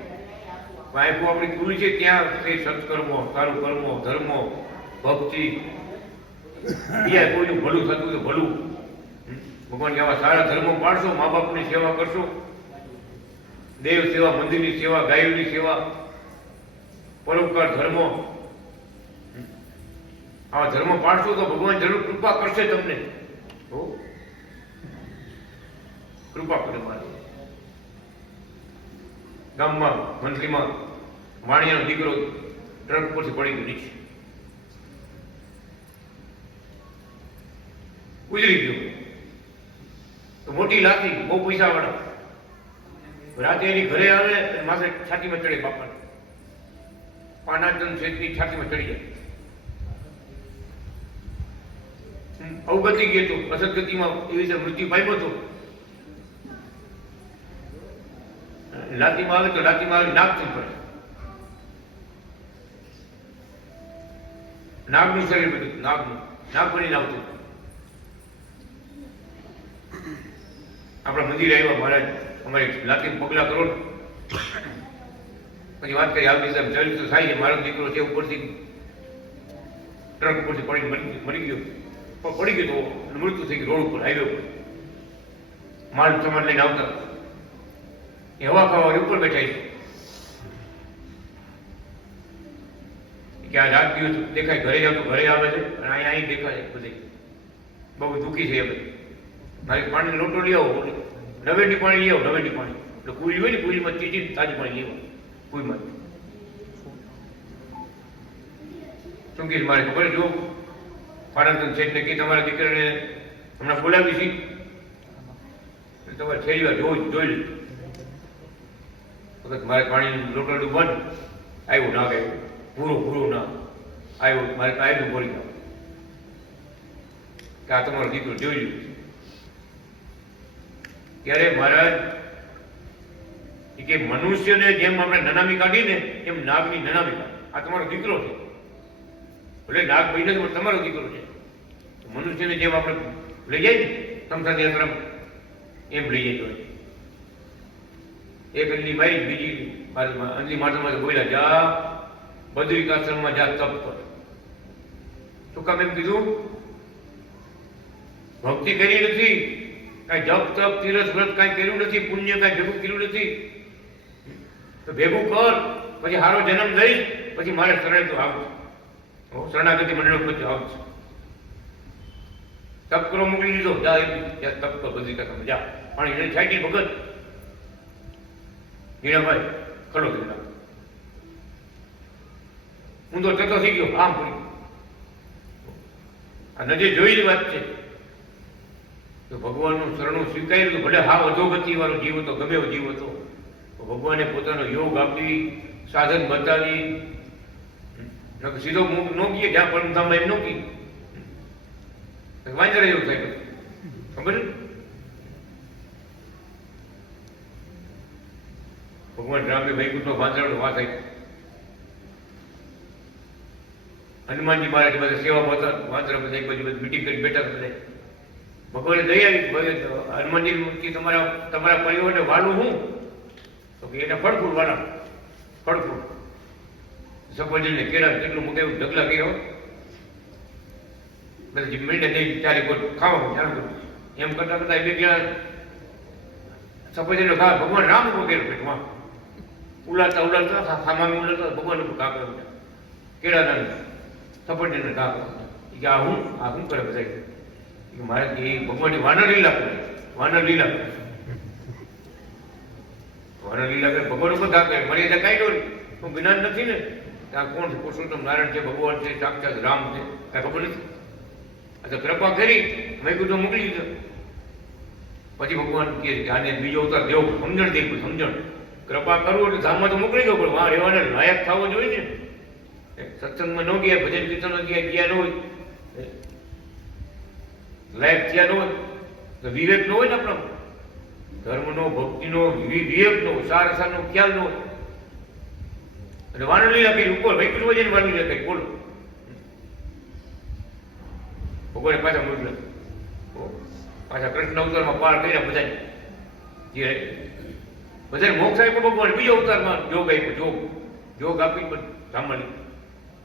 આંખો આપણી ખુલી છે ત્યાં તે સત્કર્મો, સારું કર્મો, ધર્મો, ભક્તિ, બીજા કોઈનું ભલું થતું તો ભલું. ભગવાન કે આવા સારા ધર્મો પાડશો, મા બાપની સેવા કરશો, દેવ સેવા, મંદિરની સેવા, ગાયોની સેવા, પરોપકાર ધર્મો, આવા ધર્મ પાડશો તો ભગવાન જરૂર કૃપા કરશે તમને. કૃપા કરે. મારે ગામમાં મંત્રીમાં વાણિયાનો દીકરો ટ્રક પરથી પડી ગયો નીચે, ગુજરી ગયો. તો મોટી લાતી, બહુ પૈસા વાળા. રાતે એની ઘરે આવે અને માથે છાતીમાં ચડે બાપા. પાનાચંદ શેઠની છાતીમાં ચડી જાય. અવગતિ ગયો તો અસદગતિમાં એવી રીતે મૃત્યુ પામ્યો હતો. લાતીમાં આવે તો લાતીમાં આવે નાગ થી પડે. નાગનું શરીર બધું નાગનું, નાગ બનીને આવતું. આપણા મંદિરે આવ્યા મહારાજ, અમારી લાતી પગલા કરો. પછી વાત કરી આવતી સાહેબ ચરિત્ર થાય છે. મારો દીકરો છે ઉપરથી ટ્રક ઉપરથી પડી મરી ગયો, પડી ગયો તો મૃત્યુ થઈ ગયું રોડ ઉપર, હાઈવે ઉપર. માલ સમાન લઈને આવતા હવા ખાવા ઉપર બેઠા છે કે આ રાત દિવસ દેખાય. ઘરે જાવ તો ઘરે આવે છે અને અહીંયા અહીં દેખાય બધે. બહુ દુઃખી છે એ બધું. મારી પાણી લોટો લઈ આવો, નવેડી પાણી લઈ આવો, નવેડી પાણી એટલે કુઈ હોય ને કુઈમાં ચીચી તાજું પાણી લેવું કુઈમાં. શું કહીશ મારે ખબર જો પારંતન શેઠને કે તમારા દીકરાને હમણાં બોલાવી છે તમારે છેલ્લી વાર જોઈ લીધું વખત. મારે પાણી લોટોડું બંધ આવ્યું ના આવ્યું, પૂરું ના આવ્યું, મારે આવ્યું બોલી ગયું કે આ તમારો દીકરો જોઈ લીધું. ત્યારે મહારાજ કે મનુષ્યને જેમ આપણે નનામી કાઢીને એમ નાગની નનામી કાઢી. આ તમારો દીકરો છે, ભલે નાગ બની નથી પણ તમારો દીકરો છે. મનુષ્યને જેમ આપણે લઈ જાય ને સંસાર યાત્રામાં એમ લઈ જતો હોય. એક અંજલી મારી, બીજી અંજલી માતામાં બોલ્યા જા બદ્રિકાશ્રમમાં જા તપ કર. શું કામ એમ કીધું? ભક્તિ કરી નથી, કાંઈ જપ તપ તીરથ વ્રત કાંઈ કર્યું નથી, પુણ્ય કાંઈ ભેગું કર્યું નથી, તો ભેગું કર, પછી સારો જન્મ દઈશ, પછી મારે શરણે તો આવું શરણાગતિ મંડળ પછી આવું છે. તપ કરો મોકલી દીધો, જા તપ કરો બધી કથા જા, પણ એને છાંટી ભગત હીરાભાઈ ખડો દીધા, હું તો ચતો થઈ ગયો આમ કરી. આ નજે જોઈ વાત છે. તો ભગવાનનું શરણું સ્વીકાર્યું, ભલે હા અધોગતિ વાળો જીવ હતો, ગમે એવો જીવ હતો, તો ભગવાને પોતાનો યોગ આપી, સાધન બતાવી, સીધો મુખ ન ગયે જ્યાં પરમધામમાં એમ ન કી વાંચરે એવું થાય, ખબર ભગવાન રામે વૈકુંઠનો વાંચરનો વાત આવી, હનુમાનજી મહારાજ બધા સેવામાં હતા, વાંચર બધા એક બાજુ મીટિંગ કરી બેઠા બધા. ભગવાને દયા હનુમાનજી તમારા પરિવારને વાળું હું તો કે એને ફળફૂલ વાળા, ફળફૂલ સફરજન ને કેળા કેટલું મૂકે ઢગલા કર્યો, બધા મિનિટે જઈ ચારે કોઈ ખાવા ચાલુ એમ કરતા કરતા બે કેળા સફરજન ખા ભગવાન રામ વગેરે પેટમાં ઉલાડતા ઉલાડતા ખાવામાં ઉલાડતા ભગવાન ઘા કરે, કેળા સફરજન ઘા કે આ શું કરે બધા, મારે એ ભગવાનની વાનર લીલા કરે, વાનર લીલા કરે, વાનર લીલા કરે ભગવાન ઉપર ઘા કરે, મર્યાદા કાંઈ ડોરી હું જ્ઞાન નથી ને, ત્યાં કોણ છે, પુરુષોત્તમ નારાયણ છે, ભગવાન છે, સાક્ષાત રામ છે, કાંઈ ખબર નથી. તો કૃપા કરી મેં કીધું મોકલી દીધો. પછી ભગવાન કહે આને બીજો અવતાર દેવો, સમજણ દે, સમજણ કૃપા કરવું એટલે ધામમાં તો મોકલી દો, પણ વાં રહેવાને લાયક થવો જોઈએ ને. સત્સંગમાં ન ગયા, ભજન કીર્તન ગયા ન હોય, લાયક થયા ન હોય તો વિવેક ન હોય ને આપણો, ધર્મનો ભક્તિનો વિવેક નો સારસાનો ખ્યાલ ન હોય. અને વાનર લીલા કઈ ઉપર વૈકુંઠ વજન વાનર લીલા કઈ બોલો ભગવાને પાછા મોકલ્યા, પાછા કૃષ્ણ અવતારમાં પાર કર્યા બધા, જે બધાને મોક્ષ આપ્યો ભગવાન બીજો અવતારમાં જોગ આપ્યો, જોગ આપી સામાન્ય.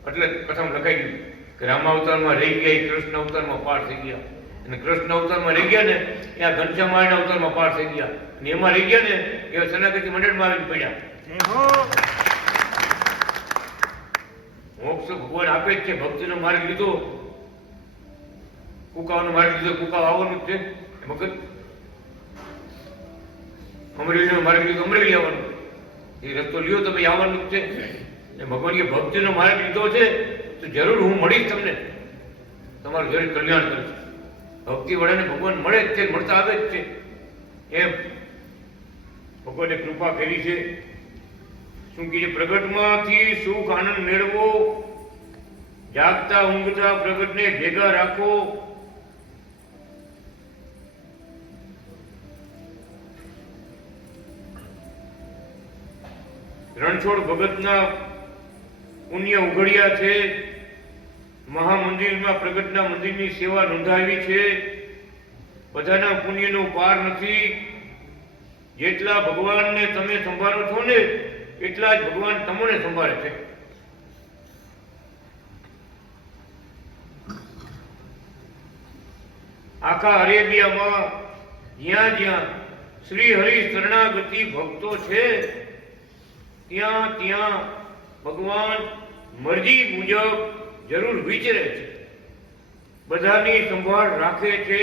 એટલે કથામાં લખાઈ ગયું કે રામ અવતારમાં રહી ગયા, કૃષ્ણ અવતારમાં પાર થઈ ગયા, અને કૃષ્ણ અવતારમાં રહી ગયા ને ત્યાં ઘનશ્યામ મહારાજના અવતારમાં પાર થઈ ગયા, અને એમાં રહી ગયા ને એ શરણાગતિ મંડળમાં આવીને પડ્યા. મોક્ષ ભગવાન આપે જ છે, ભક્તિનો માર્ગ લીધો, કુકાવાનો માર્ગ લીધો, કુકાવ આવવાનું જ છે મગજ, અમરેલીનો માર્ગ લીધો અમરેલી આવવાનું, એ રસ્તો લ્યો તો ભાઈ આવવાનું જ છે. ભગવાન કે ભક્તિનો માર્ગ લીધો છે તો જરૂર હું મળીશ તમને, તમારું જરૂર કલ્યાણ કરીશ. ભક્તિ વાળાને ભગવાન મળે જ છે, મળતા આવે જ છે. એમ ભગવાને કૃપા કરી છે. શું કે પ્રગટમાંથી સુખ આનંદ મેળવો, જાગતા ઊંઘતા પ્રગટને ભેગા રાખો. રણછોડ ભગતના પુણ્ય ઉઘડ્યા છે, મહામંદિરમાં પ્રગટના મંદિરની સેવા નોંધાવી છે. બધાના પુણ્યનો પાર નથી. જેટલા ભગવાનને તમે સંભાળો છો ને એટલા જ ભગવાન તમને સંભાળે છે. આખા અરેબિયામાં જ્યાં જ્યાં શ્રી હરિ શરણાગતિ ભક્તો છે ત્યાં ત્યાં ભગવાન મરજી મુજબ જરૂર વિચરે છે, બધાની સંભાળ રાખે છે,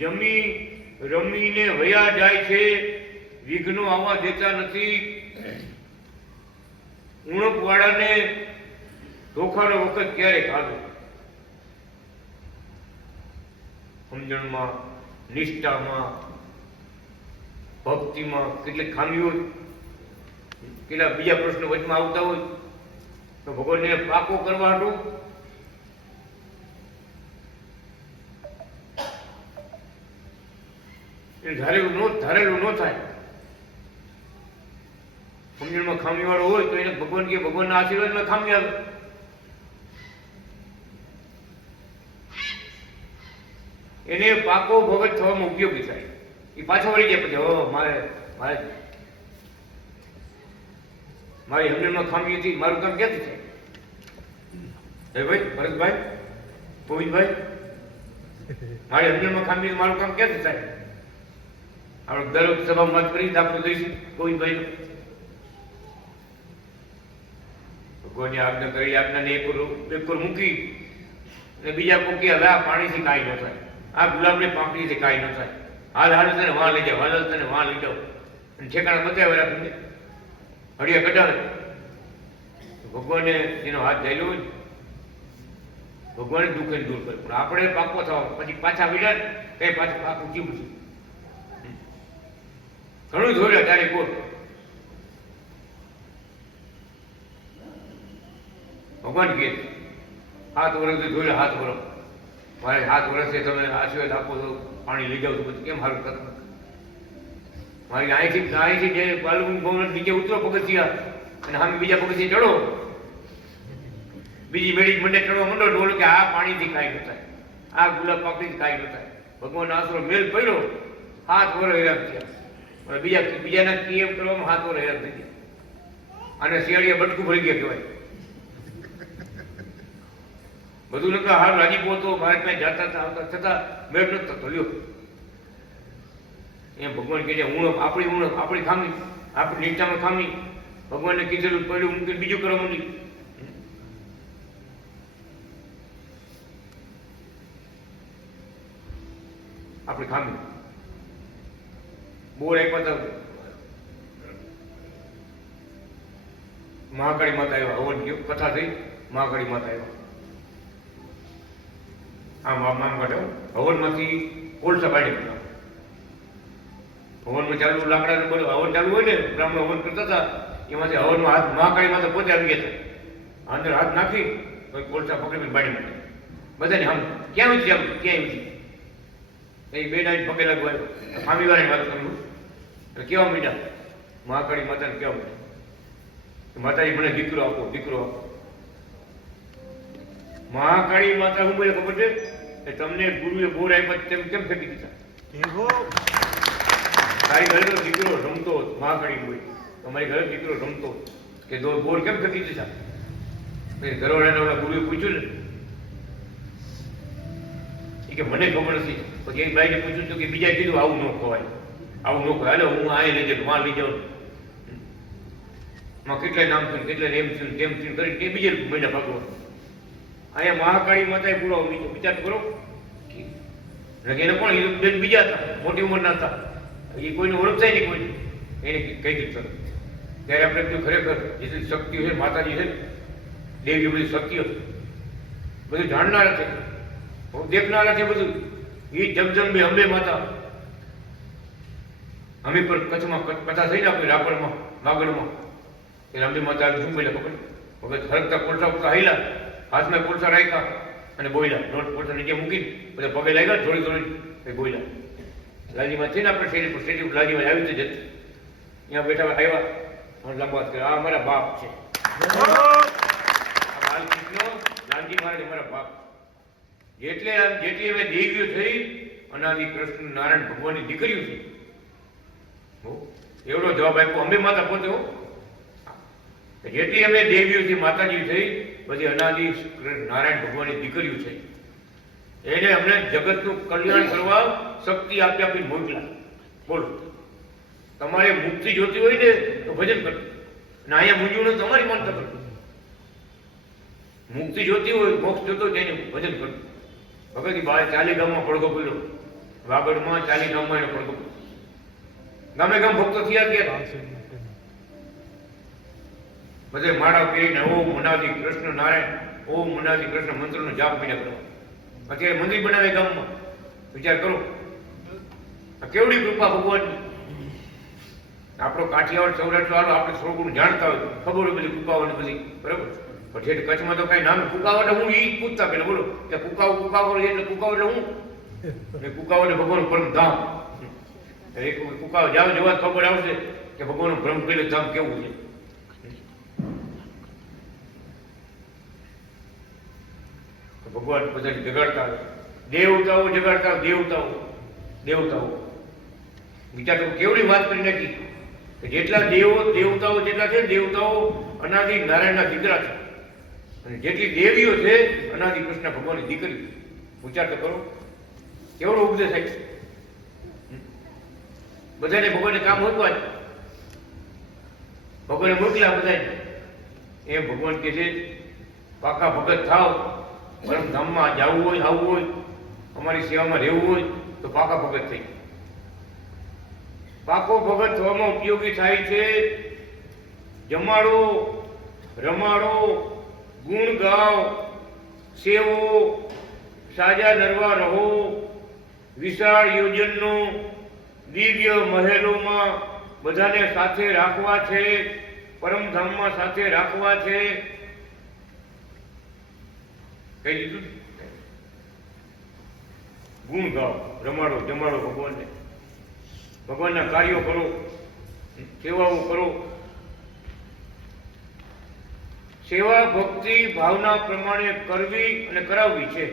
જમી રમીને વયા જાય છે, વિઘ્નો આવવા દેતા નથી. ઉણપ વાળાને ધોખાનો વખત ક્યારેક આવે. સમજણમાં, નિષ્ઠામાં, ભક્તિમાં કેટલીક ખામી હોય, કેટલા બીજા પ્રશ્નો વચમાં આવતા હોય તો ભગવાનને પાકો કરવા હાટું ધારેલું ન થાય. સમજણમાં ખામી વાળો હોય તો એને ભગવાન કે ભગવાનના આશીર્વાદમાં ખામી આવે. એને પાકો ભગત થવામાં ઉપયોગી થાય. એ પાછો વળી જાય પછી મારી સમજણમાં ખામી હતી, મારું કામ ક્યાંથી થાય? હે ભાઈ ભરતભાઈ, ગોવિંદભાઈ, મારી સમજણમાં ખામી મારું કામ ક્યાંથી થાય? આપણે દર સભામાં મત કરી દાખલો દઈશું ગોવિંદભાઈ ભગવાનની આજ્ઞા કરી, આજ્ઞાને એક મૂકી અને બીજા મૂકી. હવે આ પાણીથી કાંઈ ન થાય, આ ગુલાબની પાંખડીથી કાંઈ ન થાય. હાલ તને વાં લઈ જાઓ, હાલ તને વાં લઈ જાઓ અને ઠેકાણા બતાવ્યા રાખીને હળિયા કઢાવે. ભગવાને એનો હાથ ઝાલ્યો હોય ને ભગવાને દુઃખને દૂર કરે, પણ આપણે પાકો થવા પછી પાછા વિડા ને કઈ પાછું પાકું જીવું છે. ઘણું જોડ્યા ત્યારે કોટ ભગવાન કહે 7 વર્ષથી જોડ્યા, 7 વર્ષ મારે 7 વર્ષથી તમે આશીર્વાદ આપો છો, પાણી લઈ જાઓ છો, પછી કેમ સારું કરતા? મારી અહીંથી જે બાલગુણ ભવન નીચે ઉતરો પગથિયા અને સામે બીજા પગથિયે ચડો, બીજી મેળી મંડે ચડવા માંડો ઢોલ કે આ પાણીથી કાંઈ ન થાય, આ ગુલાબ પાકડીથી કાંઈ ન થાય. ભગવાનનો આશરો મેલ પડ્યો, 7 વર્ષ હેરાન થયા. બીજાના પીએમ કરવામાં 7 વર્ષ હેરાન થઈ ગયા અને શિયાળીએ બટકું ભરી ગયા કહેવાય. બધું નકા હાર રાજી પહોંચતો મારે ત્યાં જતા હતા આવતા છતાં મેળ નથી થતો. લ્યો એમ ભગવાન કહે છે ઉણપ, આપણી ખામી, આપણી નિષ્ઠામાં ખામી. ભગવાનને કીધેલું પડ્યું મૂકીને બીજું કરવા માંડી. આપણી ખામી બોર આપ્યા હતા, મહાકાળી માતા આવ્યા, હવન ગયો કથા થઈ, મહાકાળી માતા આવ્યા. આમ કાઢ્યો હવનમાંથી કોલસા કાઢી નાખ્યા. હવનમાં ચાલુ લાકડા હવન ચાલુ હોય ને, બ્રાહ્મણ હવન કરતા હતા, એમાંથી હવનમાં હાથ મહાકાળી માતા પોતે આવી ગયા હતા. અંદર હાથ નાખી કોલસા પકડીને બાળી નાખે. બધાને આમ ક્યાં ઊંચી, આમ ક્યાં ઊંચી એ બે નાઈટ પગે લાગવા ફામી વાળાની વાત કરું કેવા મીઠા મહાકાળી માતાને કેવા મીઠા માતાજી મને દીકરો આપો, દીકરો આપો. મહાકાળી માતા શું બોલે ખબર છે કે તમને ગુરુએ બોર આપ્યા તેમ કેમ ફેંકી દીધા? તારી ઘરે તો દીકરો રમતો, મહાકાળી બોલી તમારી ઘરે દીકરો રમતો કે બોર કેમ ફેંકી દીધા? ઘરવાળાને ગુરુએ પૂછ્યું ને કે મને ખબર નથી. પછી એક ભાઈને પૂછ્યું કે બીજા કીધું આવું ન ખવાય, આવું ન ખવાય, હાલો હું આ લઈ જાઉં, માં લઈ જાઉં. માં કેટલાય નામ થયું, કેટલાય એમ થયું તેમ થયું કરી તે બીજે મહિના ભાગવા. અહીંયા મહાકાળી માતાએ પૂરો વિચાર કરો એને પણ બીજા હતા, મોટી ઉંમરના હતા, એ કોઈને ઓળખતા નહીં, કોઈ એને કહી દીધું. ત્યારે આપણે કીધું ખરેખર જેટલી શક્તિ છે માતાજી છે, દેવી બધી શક્તિઓ બધું જાણનાર છે, દેખનારા છે બધું. એ જગદંબે અંબે માતા અમે પણ કચ્છમાં કથા થઈ ને આપણે રાપરમાં વાગડમાં એ અંબે માતા શું બોલ્યા ખબર? વખત હરકતા કોલસા ઉપર હાઈલા, હાથમાં કોલસા રાખ્યા અને બોલ્યા. નોટ કોલસા નીચે મૂકીને બધા પગે લાગ્યા, થોડી થોડી બોલ્યા. લાજીમાં છે ને આપણે સ્ટેજ ઉપર લાજીમાં આવી જતી, અહીંયા બેઠા આવ્યા અને લંબાત કર્યા, આ મારા બાપ છે, લાલજી મહારાજ મારા બાપ. જેટલી અમે દેવીઓ થઈ અનાદિ કૃષ્ણ નારાયણ ભગવાનની દીકરીઓ છે, એવડો જવાબ આપ્યો અંબે માતા પોતે. જેટલી અમે દેવીઓ થી માતાજી થઈ બધી અનાદિ નારાયણ ભગવાનની દીકરીઓ છે. એને અમને જગતનું કલ્યાણ કરવા શક્તિ આપી મોકલા. બોલો તમારે મુક્તિ જોતી હોય ને તો ભજન કરજો, અને અહીંયા મૂંઝવણ તમારી માનતા કરજો. મુક્તિ જોતી હોય, મોક્ષ જોતો હોય તેને ભજન કરજો. ભગત બાર 40 ગામમાં પડઘો પડ્યો, વાગડમાં 40 ગામમાં એનો પડઘો પડ્યો. ગામે ગામ ભક્તો થયા ગયા, બધે માળા પહેરીને ઓમ અનાદિ કૃષ્ણ નારાયણ, ઓમ અનાદિ કૃષ્ણ મંત્રનો જાપ કર્યા કરવા. અત્યારે મંદિર બનાવે ગામમાં, વિચાર કરો કેવડી કૃપા ભગવાનની. આપણો કાઠિયાવાડ સૌરાષ્ટ્ર વાળો આપણે થોડું ઘણું જાણતા હોય, ખબર હોય બધી કૃપાઓને બધી, બરાબર. પછી કચ્છમાં તો કઈ નામ કુકાવ એટલે હું એ પૂછતા પેલા બોલો કે કુકાવ એટલે કુકાવ એટલે હું કુકાવ એટલે ભગવાન પરમ ધામ. કુકાવ જાવ જવા ખબર આવશે કે ભગવાનનું બ્રહ્મ પેલું ધામ કેવું છે. ભગવાન બધાને જગાડતા આવે, દેવતાઓ જગાડતા આવે, દેવતાઓ વિચાર તો કેવડી વાત કરી નાખી કે જેટલા દેવતાઓ જેટલા છે, દેવતાઓ અનાદિ નારાયણના દીકરા છે, અને જેટલી દેવીઓ છે અનાદિ કૃષ્ણ ભગવાનની દીકરી. વિચાર તો કરો. કેવડો ઉપદેશ થાય. બધાને ભગવાનને કામ હોતું જ ભગવાને મોકલ્યા બધાને. એ ભગવાન કે છે પાકા ભગત થાવ, પરમધામમાં જવું હોય, આવવું હોય, અમારી સેવામાં રહેવું હોય તો પાકા ભગત થઈ. પાકો ભગત થવામાં ઉપયોગી થાય છે જમાડો, રમાડો, ગુણ ગાવ, સેવો, સાજા નરવા રહો, વિશાળ યોજનનો દિવ્ય મહેલોમાં બધાને સાથે રાખવા છે, પરમધામમાં સાથે રાખવા છે. કહી દીધું. ગુણ ગાઓ, રમાડો, જમાડો ભગવાનને, ભગવાનના કાર્યો કરો, સેવાઓ કરો. સેવા ભક્તિ ભાવના પ્રમાણે કરવી અને કરાવવી છે.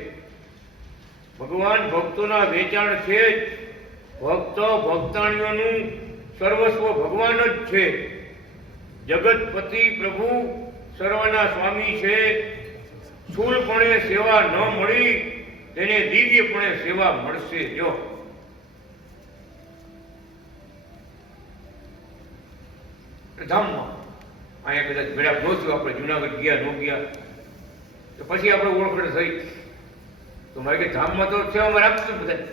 ભગવાન ભક્તોના વેચાણ છે જ. ભક્ત ભક્તાણીઓનું સર્વસ્વ ભગવાન જ છે. જગતપતિ પ્રભુ સર્વના સ્વામી છે. સ્થૂળપણે સેવા ન મળી તેને દિવ્યપણે સેવા મળશે. જો ધામમાં અહીંયા કદાચ ભેળા ન થયું, આપણે જુનાગઢ ગયા ન ગયા તો પછી આપણે ઓળખણ થઈ તો મારે કે ધામમાં તો સેવામાં રાખશું બધા.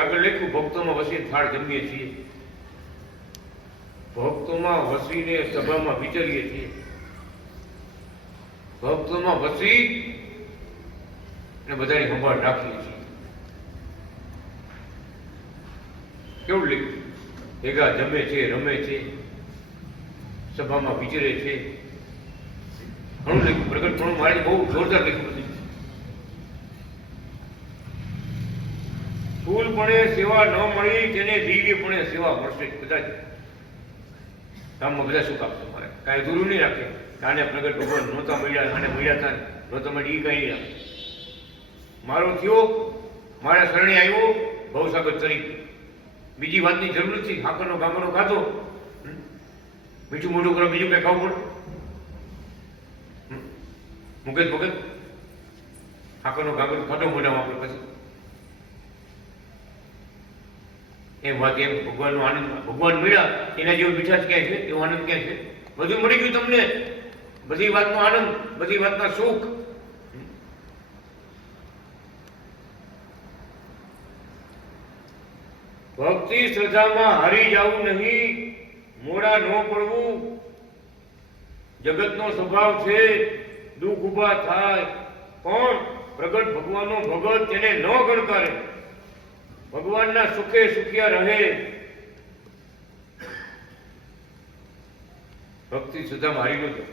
આગળ લખ્યું ભક્તોમાં વસીને થાળ જમીએ છીએ, ભક્તોમાં વસીને સભામાં વિચરીએ છીએ. ભક્તોમાં વસી અને બધાની સંભાળ રાખીએ છીએ. કેવું લખ્યું? ભેગા જમે છે, રમે છે, સભામાં વિચરે છે. ઘણું લખ્યું. પ્રગટ પણ મારે બહુ જોરદાર લખ્યું. સ્થૂળપણે સેવા ન મળી તેને દિવ્યપણે સેવા મળશે. બધા ગામમાં બધા શું કાપશે મારે કાંઈ દૂરું નહીં રાખે. આને પ્રગટ ભગવાન નહોતા મળ્યા, આને મળ્યા હતા નહોતા મળી, એ કઈ નહીં રાખે. મારો થયો, મારા શરણે આવ્યો, ભવસાગર તરી. બીજી વાતની જરૂર નથી. હાકરનો ગામનો ખાધો, મીઠું મોઢું કરો, બીજું કઈ ખાવું પડે? મુકેશ ભગત હાકરનો ગામનો ખાધો મોઢામાં આપણે પછી એમ વાત. એમ ભગવાનનો આનંદ, ભગવાન મળ્યા એના જેવો મીઠાશ ક્યાંય છે? એવો આનંદ ક્યાં છે? બધું મળી ગયું તમને, બધી વાતનો આનંદ, બધી વાતના સુખ. ભક્તિ શ્રદ્ધામાં હારી જવું નહીં, મોડા ન પડવું. જગતનો સ્વભાવ છે દુઃખ ઉભા થાય, પણ પ્રગટ ભગવાનનો ભગત તેને ન ગણકારે. ભગવાનના સુખે સુખિયા રહે. ભક્તિ શ્રદ્ધામાં હારી ન જાય.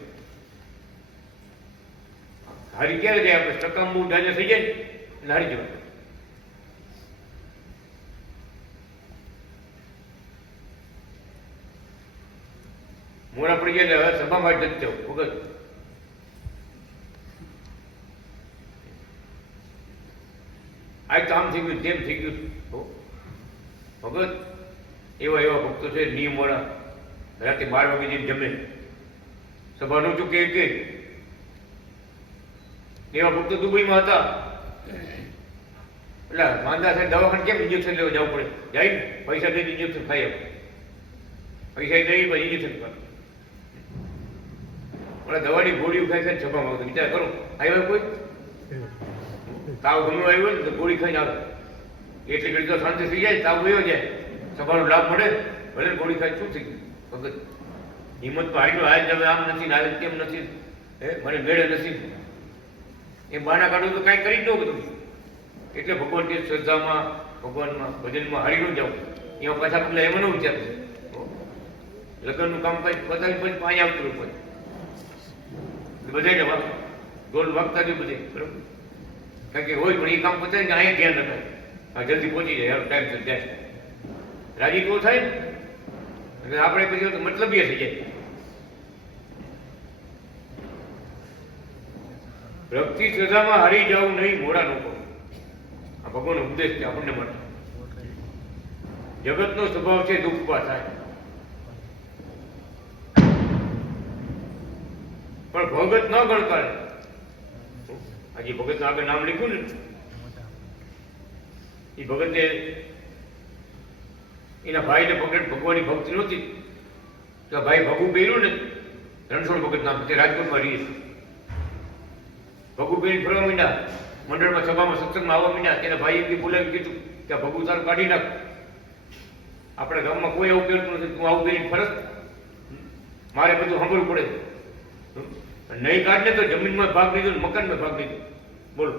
હારી ક્યારે જાય? આપણે ટકામ બહુ ડાજે થઈ જાય ને હારી જવાય. મોડા પડી જાય એટલે હવે સભામાં જ નથી જવું વગર. આ તો આમ થઈ ગયું, તેમ થઈ ગયું. ભગત એવા એવા ભક્તો છે નિયમ વાળા, રાતે 12 વાગે જેમ જમે, સભા નો ચૂકે કે એવા ભક્તો દુબઈમાં હતા. એટલે માંદા થાય દવાખાને કેમ ઇન્જેક્શન લેવા જવું પડે? જાય ને પૈસા દઈને ઇન્જેક્શન ખાઈ આવે, પૈસા દઈ પછી ઇન્જેક્શન ખાય. ઓલા દવાની ગોળીઓ ખાઈ ખાઈને સભામાં આવતો. વિચાર કરો, આવ્યો કોઈ તાવ ગમે આવ્યો ને તો ગોળી ખાઈને આવે, એટલી ઘડી તો શાંતિ થઈ જાય, તાવ ગયો જાય, સભાનો લાભ મળે. ભલે ગોળી ખાઈ શું થઈ ગયું? ભગત હિંમત તો હારી, આજ તમે આમ નથી, આજ કેમ નથી, હે મને મેળે નથી, એ બહાના કાઢું તો કાંઈ કરી જ ન બધું. એટલે ભગવાન કે શ્રદ્ધામાં, ભગવાનમાં, ભજનમાં હારી ન જાવ. એમાં પાછા પગલા એમ ન વિચાર છે. લગ્નનું કામ કઈ બધાની પછી પાણી આવતું પડે, બધાને ગોલ વાગતા જ બધે, બરોબર? કારણ કે હોય પણ એ કામ પતાય ને અહીંયા ધ્યાન રખાય, જલ્દી પહોંચી જાય, ટાઈમ સર જાય, રાજી તો થાય ને. એટલે આપણે પછી મતલબીય થઈ જાય. ભક્તિ શ્રદ્ધામાં હારી જવું નહીં, મોડા ન પડવું. આ ભગવાનનો ઉપદેશ છે આપણને માટે. જગતનો સ્વભાવ છે દુઃખ ઉભા થાય, પણ ભગત ન ગણકારે. હજી ભગત આગળ નામ લખ્યું ને, એ ભગતે એના ભાઈને પકડે ભગવાનની ભક્તિ નહોતી તો ભાઈ ભગુ પહેર્યું ને, રણછોડ ભગત નામ, તે રાજકોટમાં રહીએ. ભગુ પહેરી ફરવા માંડ્યા, મંડળમાં સભામાં સત્સંગમાં આવવા માંડ્યા. તેના ભાઈએ બોલાવી કીધું કે ભગુ તારું કાઢી નાખ, આપણા ગામમાં કોઈ આવું પહેરતું નથી, તું આવું પહેરી ફરજ, મારે બધું સાંભળવું પડે. નહીં કાઢને તો જમીનમાં ભાગ લીધો ને મકાનમાં ભાગ લીધો. બોલો,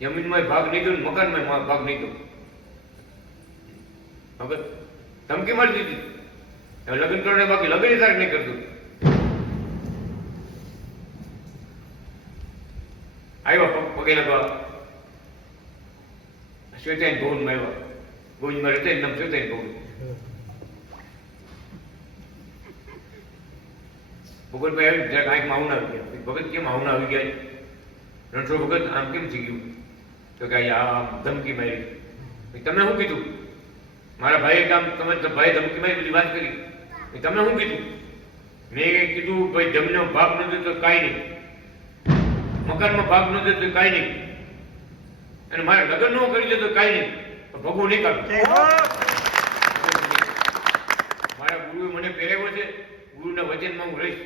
જમીનમાં ભાગ લીધો ને મકાનમાં ભાગ લીધો. હવે ધમકી મારી દીધી, લગ્ન કરવાને બાકી લગ્ન તારે નહીં કરતું. આવ્યા પગે લગવા શ્વેતાઈન ભવનમાં આવ્યા. ભુજમાં રહેતા નામ શ્વેતાઈન ભવન. ભગતભાઈ આવી જરાક આંખમાં આવું આવી ગયા. ભગત કેમ આવું આવી ગયા? રણછોડ ભગત આમ કેમ થઈ ગયું? તો કે આમ ધમકી મારી. તમે શું કીધું? મારા ભાઈએ કામ તમે ભાઈ ધમકી મારી બધી વાત કરી. તમે શું કીધું? મેં કીધું ભાઈ જમીનનો ભાગ ન દે તો કાંઈ નહીં, મકાનમાં ભાગ ન દે તો કાંઈ નહીં, અને મારે લગ્ન ન કરી દે તો કાંઈ નહીં, ભગવું નહીં કાઢું. મારા ગુરુએ મને પહેરેવો છે, ગુરુના વચનમાં હું રહીશ,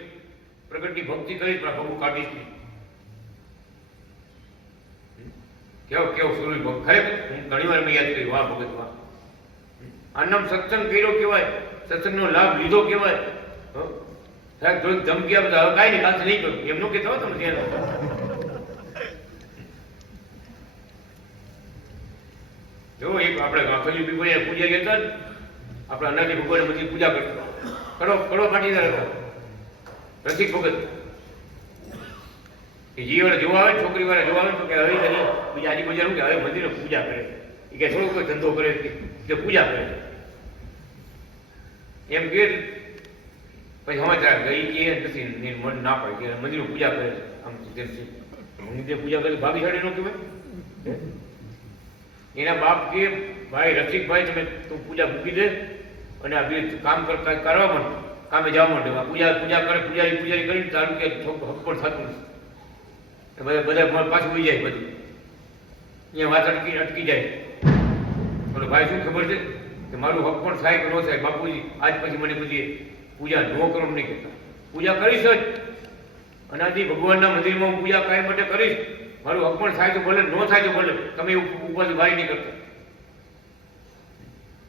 પ્રગટની ભક્તિ કરીશ, પણ ભગવું કાઢીશ નહીં. કેવો સુરજ ભક્ત, ખરેખર હું ઘણી વાર મેં યાદ કરી, વાહ ભગત વાહ. આ નામ સત્સંગ કર્યો કહેવાય, સત્સંગનો લાભ લીધો કહેવાય. સાહેબ થોડીક ધમકી આપતા હવે કાંઈ નહીં, કાલથી નહીં કરું એમનું કહેતા હો તમે ધ્યાન. જો એક આપણે ખજૂર પીપળીયા પૂજા કહેતા ને, આપણે અનાજી ભગવાન બધી પૂજા કરતા, કડો પાટીદાર હતા રસિક ભગત. કે જે વાળા જોવા આવે છોકરી વાળા જોવા આવે તો કે હવે બીજા આજુબાજુ કે હવે મંદિરે પૂજા કરે, એ કે થોડો કોઈ ધંધો કરે કે પૂજા કરે એમ કે પછી સમાચાર ગઈ કે નથી મન ના પાડે કે મંદિરમાં પૂજા કરે છે. આમ મંદિરે પૂજા કરે ભાગીશાળી નો કહેવાય. એના બાપ કે ભાઈ રસિકભાઈ તમે તું પૂજા મૂકી દે અને આ બે કામ કરવા માંડ, કામે જવા માંડે. પૂજા કરે, પૂજારી કરીને તારું કે હક પણ થતું નથી. બધા પાછું ઉઈ જાય, બધું અહીંયા વાત અટકી જાય. બોલો ભાઈ શું ખબર છે કે મારું હક પણ થાય કે ન થાય? બાપુજી આજ પછી મને બધી પૂજા ન કરો નહીં કહેતા, પૂજા કરીશ જ. અનાદિ ભગવાનના મંદિરમાં હું પૂજા કાંઈ માટે કરીશ, મારું હક પણ થાય તો ભલે, ન થાય તો ભલે, તમે ઉપાધિ ભાઈ નહીં કરતા.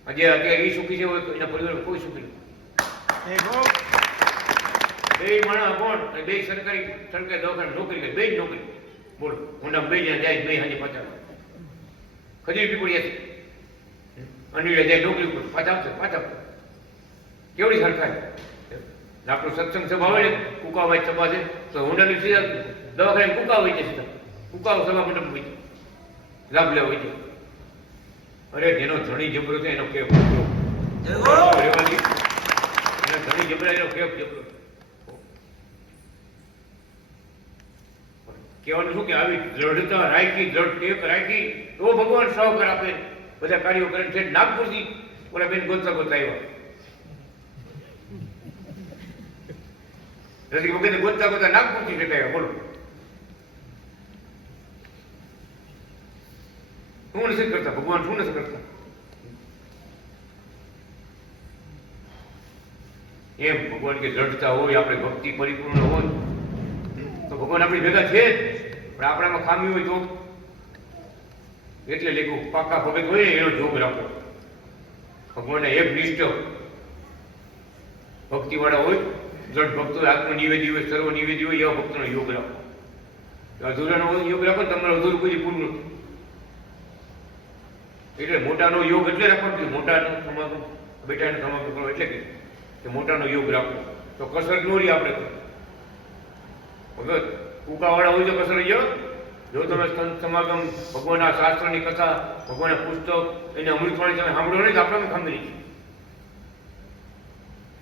આજે અત્યારે એ સુખી છે હોય તો એના પરિવાર કોઈ સુખી નથી. બે માણસ કોણ? બે સરકારી દવાખાને નોકરી કરે, બે જ નોકરી. બોલો ઊંડા બે જણા જાય, બે હાજે પાછા ખજૂર પીપળિયાથી અનિલ જાય નોકરી ઉપર, પાછા કેવડી સરખાય? આપણો સત્સંગ સભા હોય ને, કુકાવાય સભા છે તો ઊંડાની સીધા દવાખાને કુકા હોય છે, સીધા કુકાવ સભા મંડપ હોય છે, લાભ લેવા હોય છે. અરે જેનો ધણી જબરો છે એનો કેફ રહેવાની, એનો ધણી જબરા એનો કેફ જબરો. કહેવાનું શું કે આવી દ્રઢતા રાખી, દ્રઢ ટેક રાખી તો ભગવાન સહકાર આપે. બધા કાર્યો કરે છે. નાગપુરથી ઓલા બેન ગોતતા આવ્યા, રસિક વખતે ગોતતા નાગપુરથી આવ્યા. બોલો શું નથી કરતા ભગવાન, શું નથી કરતા? એમ ભગવાન કે દ્રઢતા હોય, આપણે ભક્તિ પરિપૂર્ણ હોય તો ભગવાન આપણી ભેગા છે જ. પણ આપણામાં ખામી હોય તો એટલે લેખું પાકા ભગત હોય ને એનો જોગ રાખો. ભગવાનને એક નિષ્ઠ ભક્તિવાળા હોય, દ્રઢ ભક્તો હોય, આત્મનિવેદી હોય, સર્વનિવેદી હોય, એવા ભક્તોનો યોગ રાખો. અધૂરાનો યોગ રાખો ને તમારો અધૂરું કોઈ પૂરું નથી. એટલે મોટાનો યોગ એટલે રાખવાનો, મોટાનો સમાગમ, બેટાનો સમાગમ કરો એટલે કે મોટાનો યોગ રાખો તો કસરત ન રહી. આપણે ભગત કુકાવાળા હોય તો કસર જો તમે સંત સમાગમ, ભગવાનના શાસ્ત્રની કથા, ભગવાનના પુસ્તક, એને અમૃતવાણી તમે સાંભળો નહીં તો આપણે ખામી નહીં.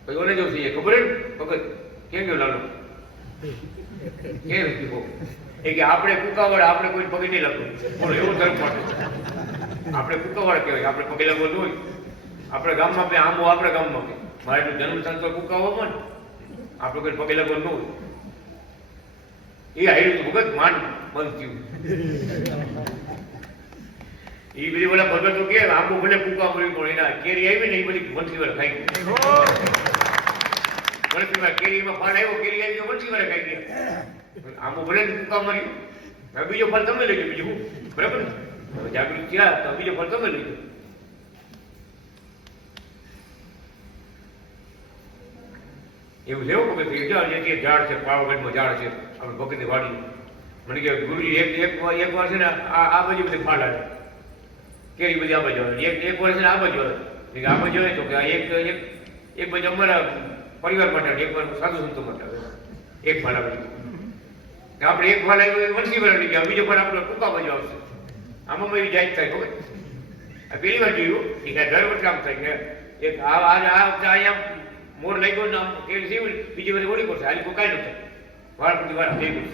પછી ઓને જો થઈ ખબર ને ભગત કેમ ગયો લાલો કેમ એ કે આપણે કુકાવાળા, આપણે કોઈ પગે નહીં લાગવું. બોલો એવું ધર્મ માટે આપણે કુકાવાળા કહેવાય, આપણે પગે લાગવું હોય. આપણે ગામમાં આંબો, આપણે ગામમાં મારે જન્મ સ્થાન તો કુકાવામાં ને આપણું કોઈ પગે લગન ન હોય એ હાર્યું ભગત માન બંધ થયું. એ બધી બધા ભગતો કે આંબો ભલે કૂકા મળ્યું પણ એના કેરી આવી ને એ બધી વંશી વાર ખાઈ ગઈ. વંશીમાં કેરીમાં ફળ આવ્યો, કેરી આવી તો વંશી વાર ખાઈ ગયા. આંબો ભલે કૂકા મળ્યું, હવે બીજો ફળ તમે લઈ લો, બીજું હું બરાબર ને. હવે જાગૃત થયા તો બીજો ફળ તમે લઈ લો. એવું લેવું કે જે ઝાડ છે પાવાગઢમાં ઝાડ છે આપણે ભગતની વાડી. મને કે ગુરુજી એક વાર છે ને આ બાજુ બધી ફાળ આવે, કેરી બધી આ બાજુ આવે, એક વર્ષ આ બાજુ આવે. આ બાજુ આવે તો કે એક બાજુ અમારા પરિવાર માટે, એક વાર સાધુ સંતો માટે આવે, એક ફાળ આવે. આપણે એક ફાળ આવ્યો વંશી વાર લઈ ગયા, બીજો ફાળ આપણે ટૂંકા બાજુ આવશે. આમાં એવી જાત થાય ખબર. આ પેલી વાર જોયું એ દર વર્ષે આમ થાય કે એક અહીંયા મોર લઈ ગયો ને કેરી સીવું, બીજી બધી ઓળી પડશે, હાલી કોઈ કાંઈ ન થાય, વાર પછી વાર થઈ ગયું.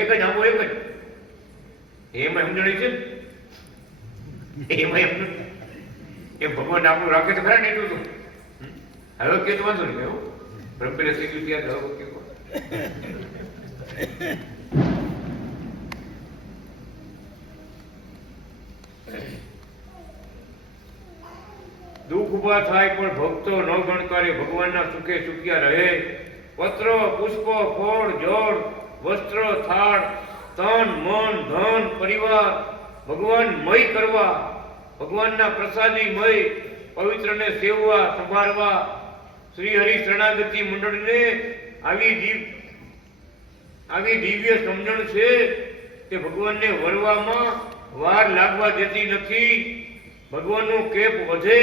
એક જ આંબો એક જ એમાં સમજણ છે ને, એમાં એમ ભગવાન આપણું રાખે તો ખરા ને એટલું તો. હવે કે તો વાંધો નહીં એવું બ્રહ્મેલા થઈ ગયું ત્યાં હવે કે દુઃખ ઉભા થાય પણ ભક્તો ન ગણકારે ભગવાનના સુખે સુખ્યા રહે. પત્ર પુષ્પ ફળ જળ વસ્ત્ર થાળ તન મન ધન પરિવાર ભગવાન મય કરવા, ભગવાનના પ્રસાદી મય પવિત્રને સેવવા સંભાળવા. શ્રી હરિ શરણાગતિ મંડળને આવી દિવ્ય સમજણ છે કે ભગવાનને વરવામાં વાર લાગવા દેતી નથી. ભગવાનનું કેપ વધે,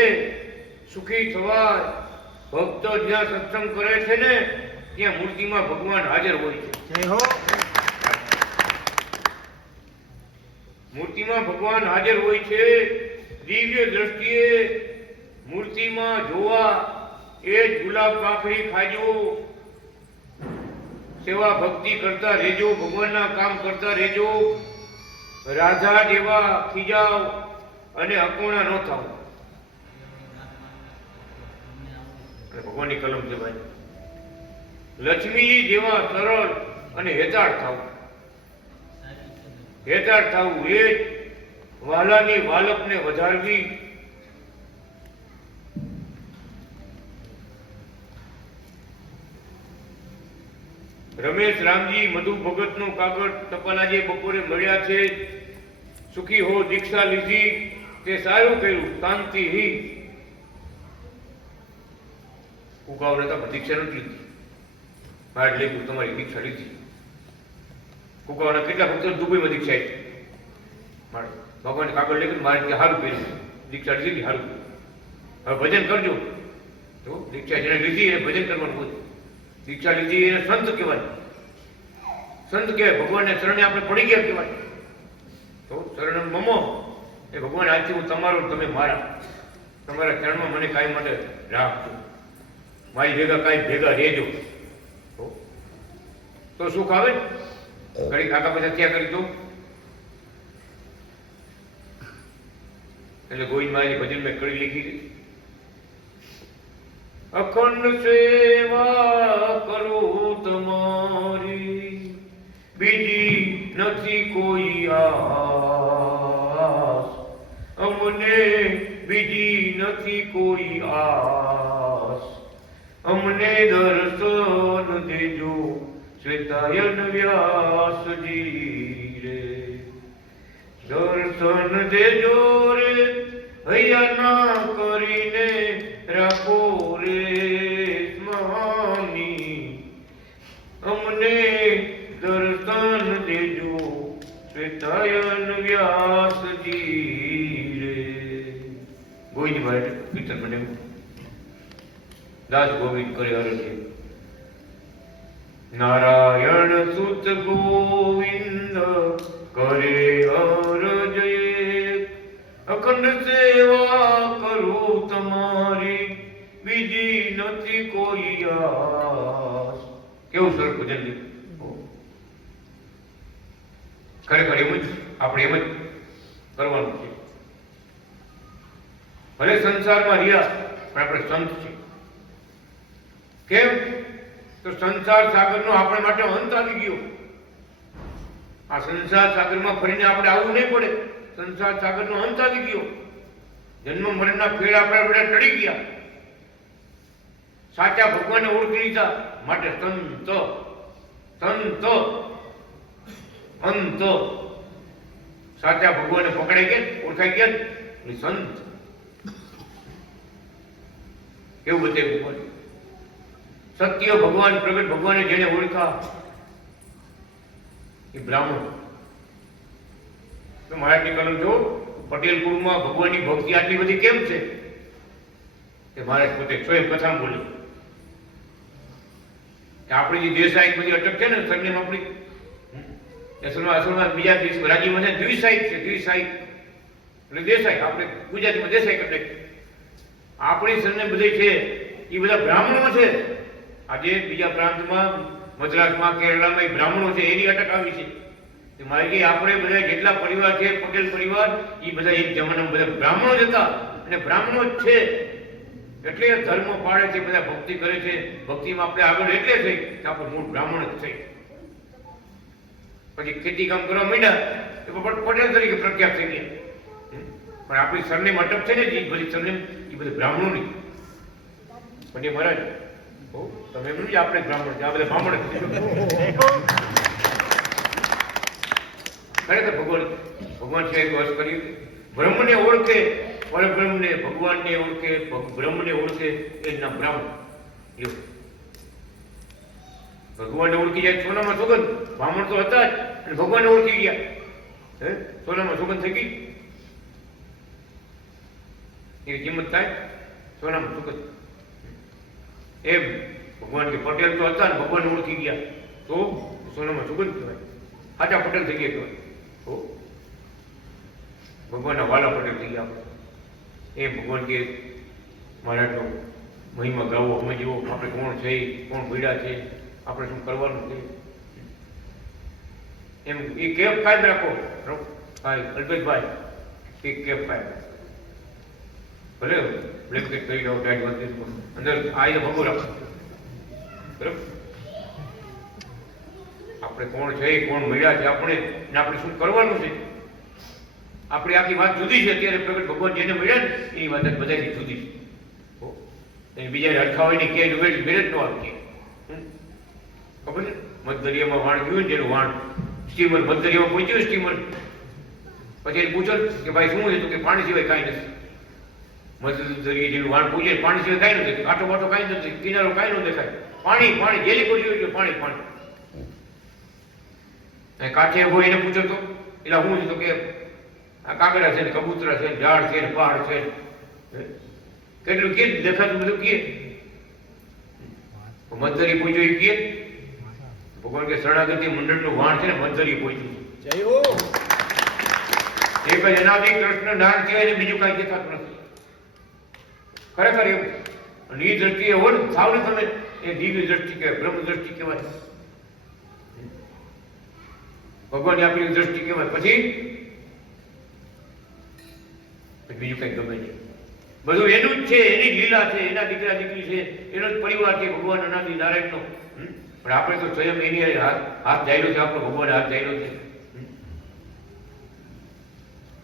સુખી થવાય. ભક્તો જ્યાં સત્સંગ કરે છે ને ત્યાં મૂર્તિમાં ભગવાન હાજર હોય છે. મૂર્તિમાં ભગવાન હાજર હોય છે. દિવ્ય દ્રષ્ટિએ મૂર્તિમાં જોવા એ જ ગુલાબ કાકડી ખાજો. સેવા ભક્તિ કરતા રહેજો, ભગવાનના કામ કરતા રહેજો. રાધા જેવા ખીજાવ અને અકોણા ન થાવ. ભગવાનની કલમ છે ભાઈ. લક્ષ્મીજી જેવા સરળ અને હેતાળ થાવ. હેતાળ થવું એ જ વાલાની વાલકને વધારવી. રમેશ રામજી મધુ ભગતનું કાગળ ટપાલ આજે બપોરે મળ્યા છે. સુખી હો દીક્ષા લીધી તે સારું કર્યું, શાંતિ હી. ઉગાવ નતા દીક્ષા નથી લીધી, બહાર લેવું તમારી દીક્ષા લીધી. કુકાવાના કેટલા ભક્તો દુબઈમાં દીક્ષા આવી મારે ભગવાન કાગળ લેખું મારે ત્યાં સારું કર્યું, દીક્ષા લીધી સારું. હવે ભજન કરજો તો દીક્ષા જેને લીધી એને ભજન કરવાનું હોય. દીક્ષા લીધી એને સંત કહેવાય. સંત કહેવાય, ભગવાનને શરણે આપણે પડી ગયા કહેવાય. તો શરણ મમો એ ભગવાન આજથી હું તમારો, તમે મારા. તમારા ચરણમાં મને કાંઈ માટે રાખજો, મારી ભેગા કાંઈ ભેગા રહેજો. તો સુખ આવે ને. ઘડી કાકા પછી ત્યાં કરી દો એટલે ગોવિંદ મારી ભજન મેં કરી લીધી. અખંડ સેવા કરું તમારી, બીજી નથી કોઈ આસ. અમને બીજી નથી કોઈ આસ. અમને દર્શન દેજો શ્વેતાયન વ્યાસજી રે. દર્શન દેજો રે હૈયા ના કરીને રાખો રે સ્વામી. અમને દર્શન દેજો શ્વેતાયન વ્યાસજી રે. ગોવિંદ ભાઈ કીર્તન મને દાસ ગોવિંદ કરે હરે. નારાયણ સુત ગોવિંદ કરે હરજય. અખંડ સેવા કરું તમારી, બીજી નથી કોઈ આસ. કેવું સરસ ભજન લીધું. ખરેખર એમ જ આપણે એમ જ કરવાનું છે. ભલે સંસારમાં રહ્યા પણ આપણે સંત છે. કેમ? તો સંસાર સાગરનો આપણે માટે અંત આવી ગયો. આ સંસાર સાગરમાં ફરીને આપણે આવવું નહીં પડે. સંસાર સાગરનો અંત આવી ગયો. જન્મ મરણના ફેર આપણે બધા ટળી ગયા. સાચા ભગવાનને ઓળખી લીધા માટે સંત સંત અંત સાચા ભગવાનને પકડાઈ ગયા, ઓળખાઈ ગયા એટલે સંત. કેવું બતાવ્યું ભગવાન? સત્ય ભગવાન પ્રગટ ભગવાને જેને ઓળખા એ બ્રાહ્મણ. તો મહારાજની કલમ જો પટેલ કુળમાં ભગવાનની ભક્તિ આટલી બધી કેમ છે? કે મહારાજ પોતે સ્વયં કથા બોલે કે આપણી જે દેસાઈ બધી અટક છે ને સરનેમ આપણી અસલમાં બીજા દેશ રાજ્યમાં છે દ્વિસાહિક છે. દ્વિસાહિક એટલે દેસાઈ, આપણે ગુજરાતીમાં દેસાઈ કરી નાખીએ. આપણી સરનેમ બધી છે એ બધા બ્રાહ્મણો છે. આજે બીજા પ્રાંતમાં મદ્રાસમાં કેરળામાં એ બ્રાહ્મણો છે એની અટક આવી છે. મારે કે આપણે બધા જેટલા પરિવાર છે પટેલ પરિવાર એ બધા એક જમાનામાં બધા બ્રાહ્મણો જ હતા અને બ્રાહ્મણો જ છે એટલે ધર્મ પાળે છે, બધા ભક્તિ કરે છે. ભક્તિમાં આપણે આગળ એટલે થઈ કે આપણે મૂળ બ્રાહ્મણ જ થઈ. પછી ખેતી કામ કરવા માંડ્યા તો પટેલ તરીકે પ્રખ્યાત થઈ ગયા. પણ આપણી સરનેમ અટક છે ને એ બધી સરનેમ એ બધી બ્રાહ્મણોની. પણ એ મહારાજ તમે એમ નહીં આપણે બ્રાહ્મણ છે, આ બધા બ્રાહ્મણ જ છે. ખરેખર ભગવાન છે વસ કર્યું. બ્રહ્મને ઓળખે, પરબ્રહ્મને ભગવાનને ઓળખે, બ્રહ્મને ઓળખે એ જ નામ બ્રાહ્મણ. એવું ભગવાનને ઓળખી જાય સોનામાં સુગંધ. બ્રાહ્મણ તો હતા જ અને ભગવાનને ઓળખી ગયા. સોનામાં સુગંધ થઈ ગઈ એવી કિંમત થાય સોનામાં સુગંધ. એમ ભગવાન કે પટેલ તો હતા ને ભગવાનને ઓળખી ગયા તો સોનામાં સુગંધ કહેવાય. સાચા પટેલ થઈ ગયા કહેવાય. તો ભગવાનના વાલા પટેલ થઈ ગયા આપણે. એમ ભગવાન કે મહારાજનો મહિમા ગાવો, સમજવો આપણે કોણ છે, કોણ ભીડા છે, આપણે શું કરવાનું છે. એમ એ કેપ કાયમ રાખો ભાઈ અલ્પેશભાઈ, એ કેપ કાયમ ભલે બ્લેન્કેટ કરી જાઓ, ટાઈટ વધે અંદર આવીને ભગો રાખો. બરાબર આપણે કોણ છે, કોણ મળ્યા છે, આપણે શું કરવાનું છે. આપણી આખી વાત જુદી છે. અત્યારે પ્રગટ ભગવાન જેને મળ્યા ને એ વાત બધાથી જુદી છે. બીજા અડખાવાની કે મેરેજ નો આવી ખબર છે. મધદરિયામાં વાણ ગયું જેનું વાણ સ્ટીમર મધદરિયામાં પહોંચ્યું સ્ટીમર. પછી એને પૂછો કે ભાઈ શું છે? તો કે પાણી સિવાય કાંઈ નથી. મધદરિયે જેનું વાણ પૂછે પાણી સિવાય કાંઈ નથી, કાંટો બાટો કાંઈ નથી, કિનારો કાંઈ ન દેખાય, પાણી પાણી જેલી પૂછ્યું એટલે પાણી પાણી. કાંઠે હોય એને પૂછો તો એટલે હું છે? તો કે આ કાગડા છે ને કબૂતરા છે ને ઝાડ છે ને પહાડ છે કેટલું કે દેખાતું બધું કે મધદરી પૂછ્યું એ કે ભગવાન કે શરણાગતિ મંડળનું વાણ છે ને મધદરી પૂછ્યું એક જ અનાદિ કૃષ્ણ નારાયણ કહેવાય ને બીજું કાંઈ દેખાતું નથી. ખરેખર એવું. અને એ દ્રષ્ટિએ હોય ને થાવ ને તમે એ દિવ્ય દ્રષ્ટિ કહેવાય, બ્રહ્મ દ્રષ્ટિ કહેવાય, ભગવાનની આપણી દ્રષ્ટિ કહેવાય. પછી બીજું કઈ ગમે નહીં. બધું એનું જ છે, એની લીલા છે, એના દીકરા દીકરી છે, એનો જ પરિવાર છે ભગવાન અનાદિ નારાયણનો. પણ આપણે તો સ્વયં એની હાથ જાયલો છે, આપણો ભગવાન હાથ જાયલો છે.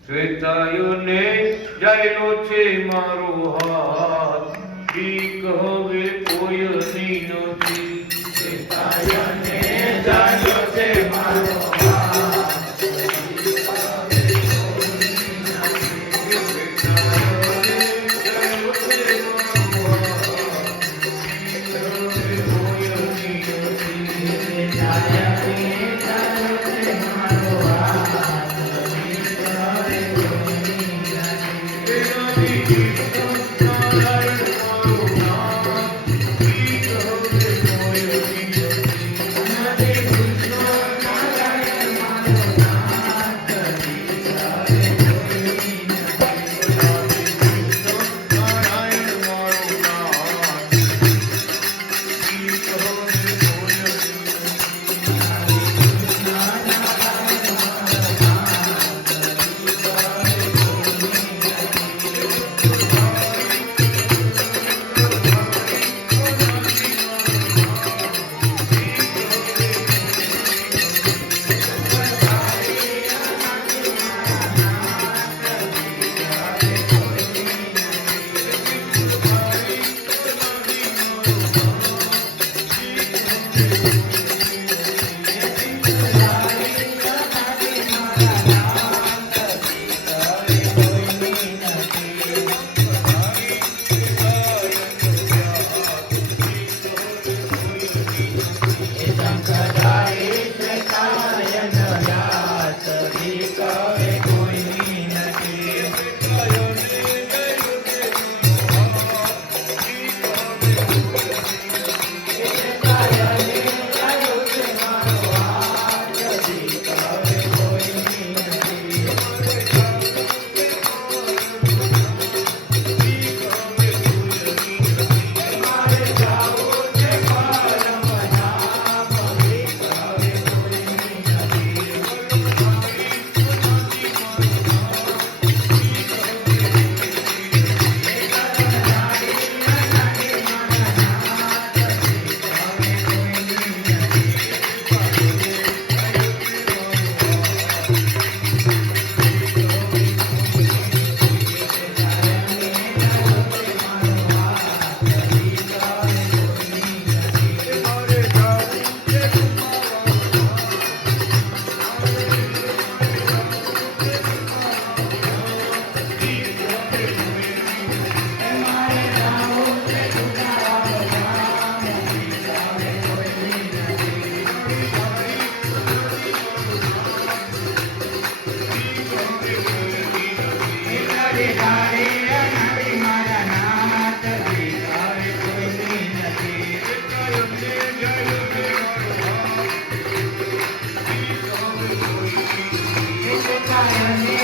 શ્વેતાયુને જાયલો છે મારો હાથ, બીક હવે કોઈની નથી. શ્વેતાયુને જાયલો છે મારો કારણે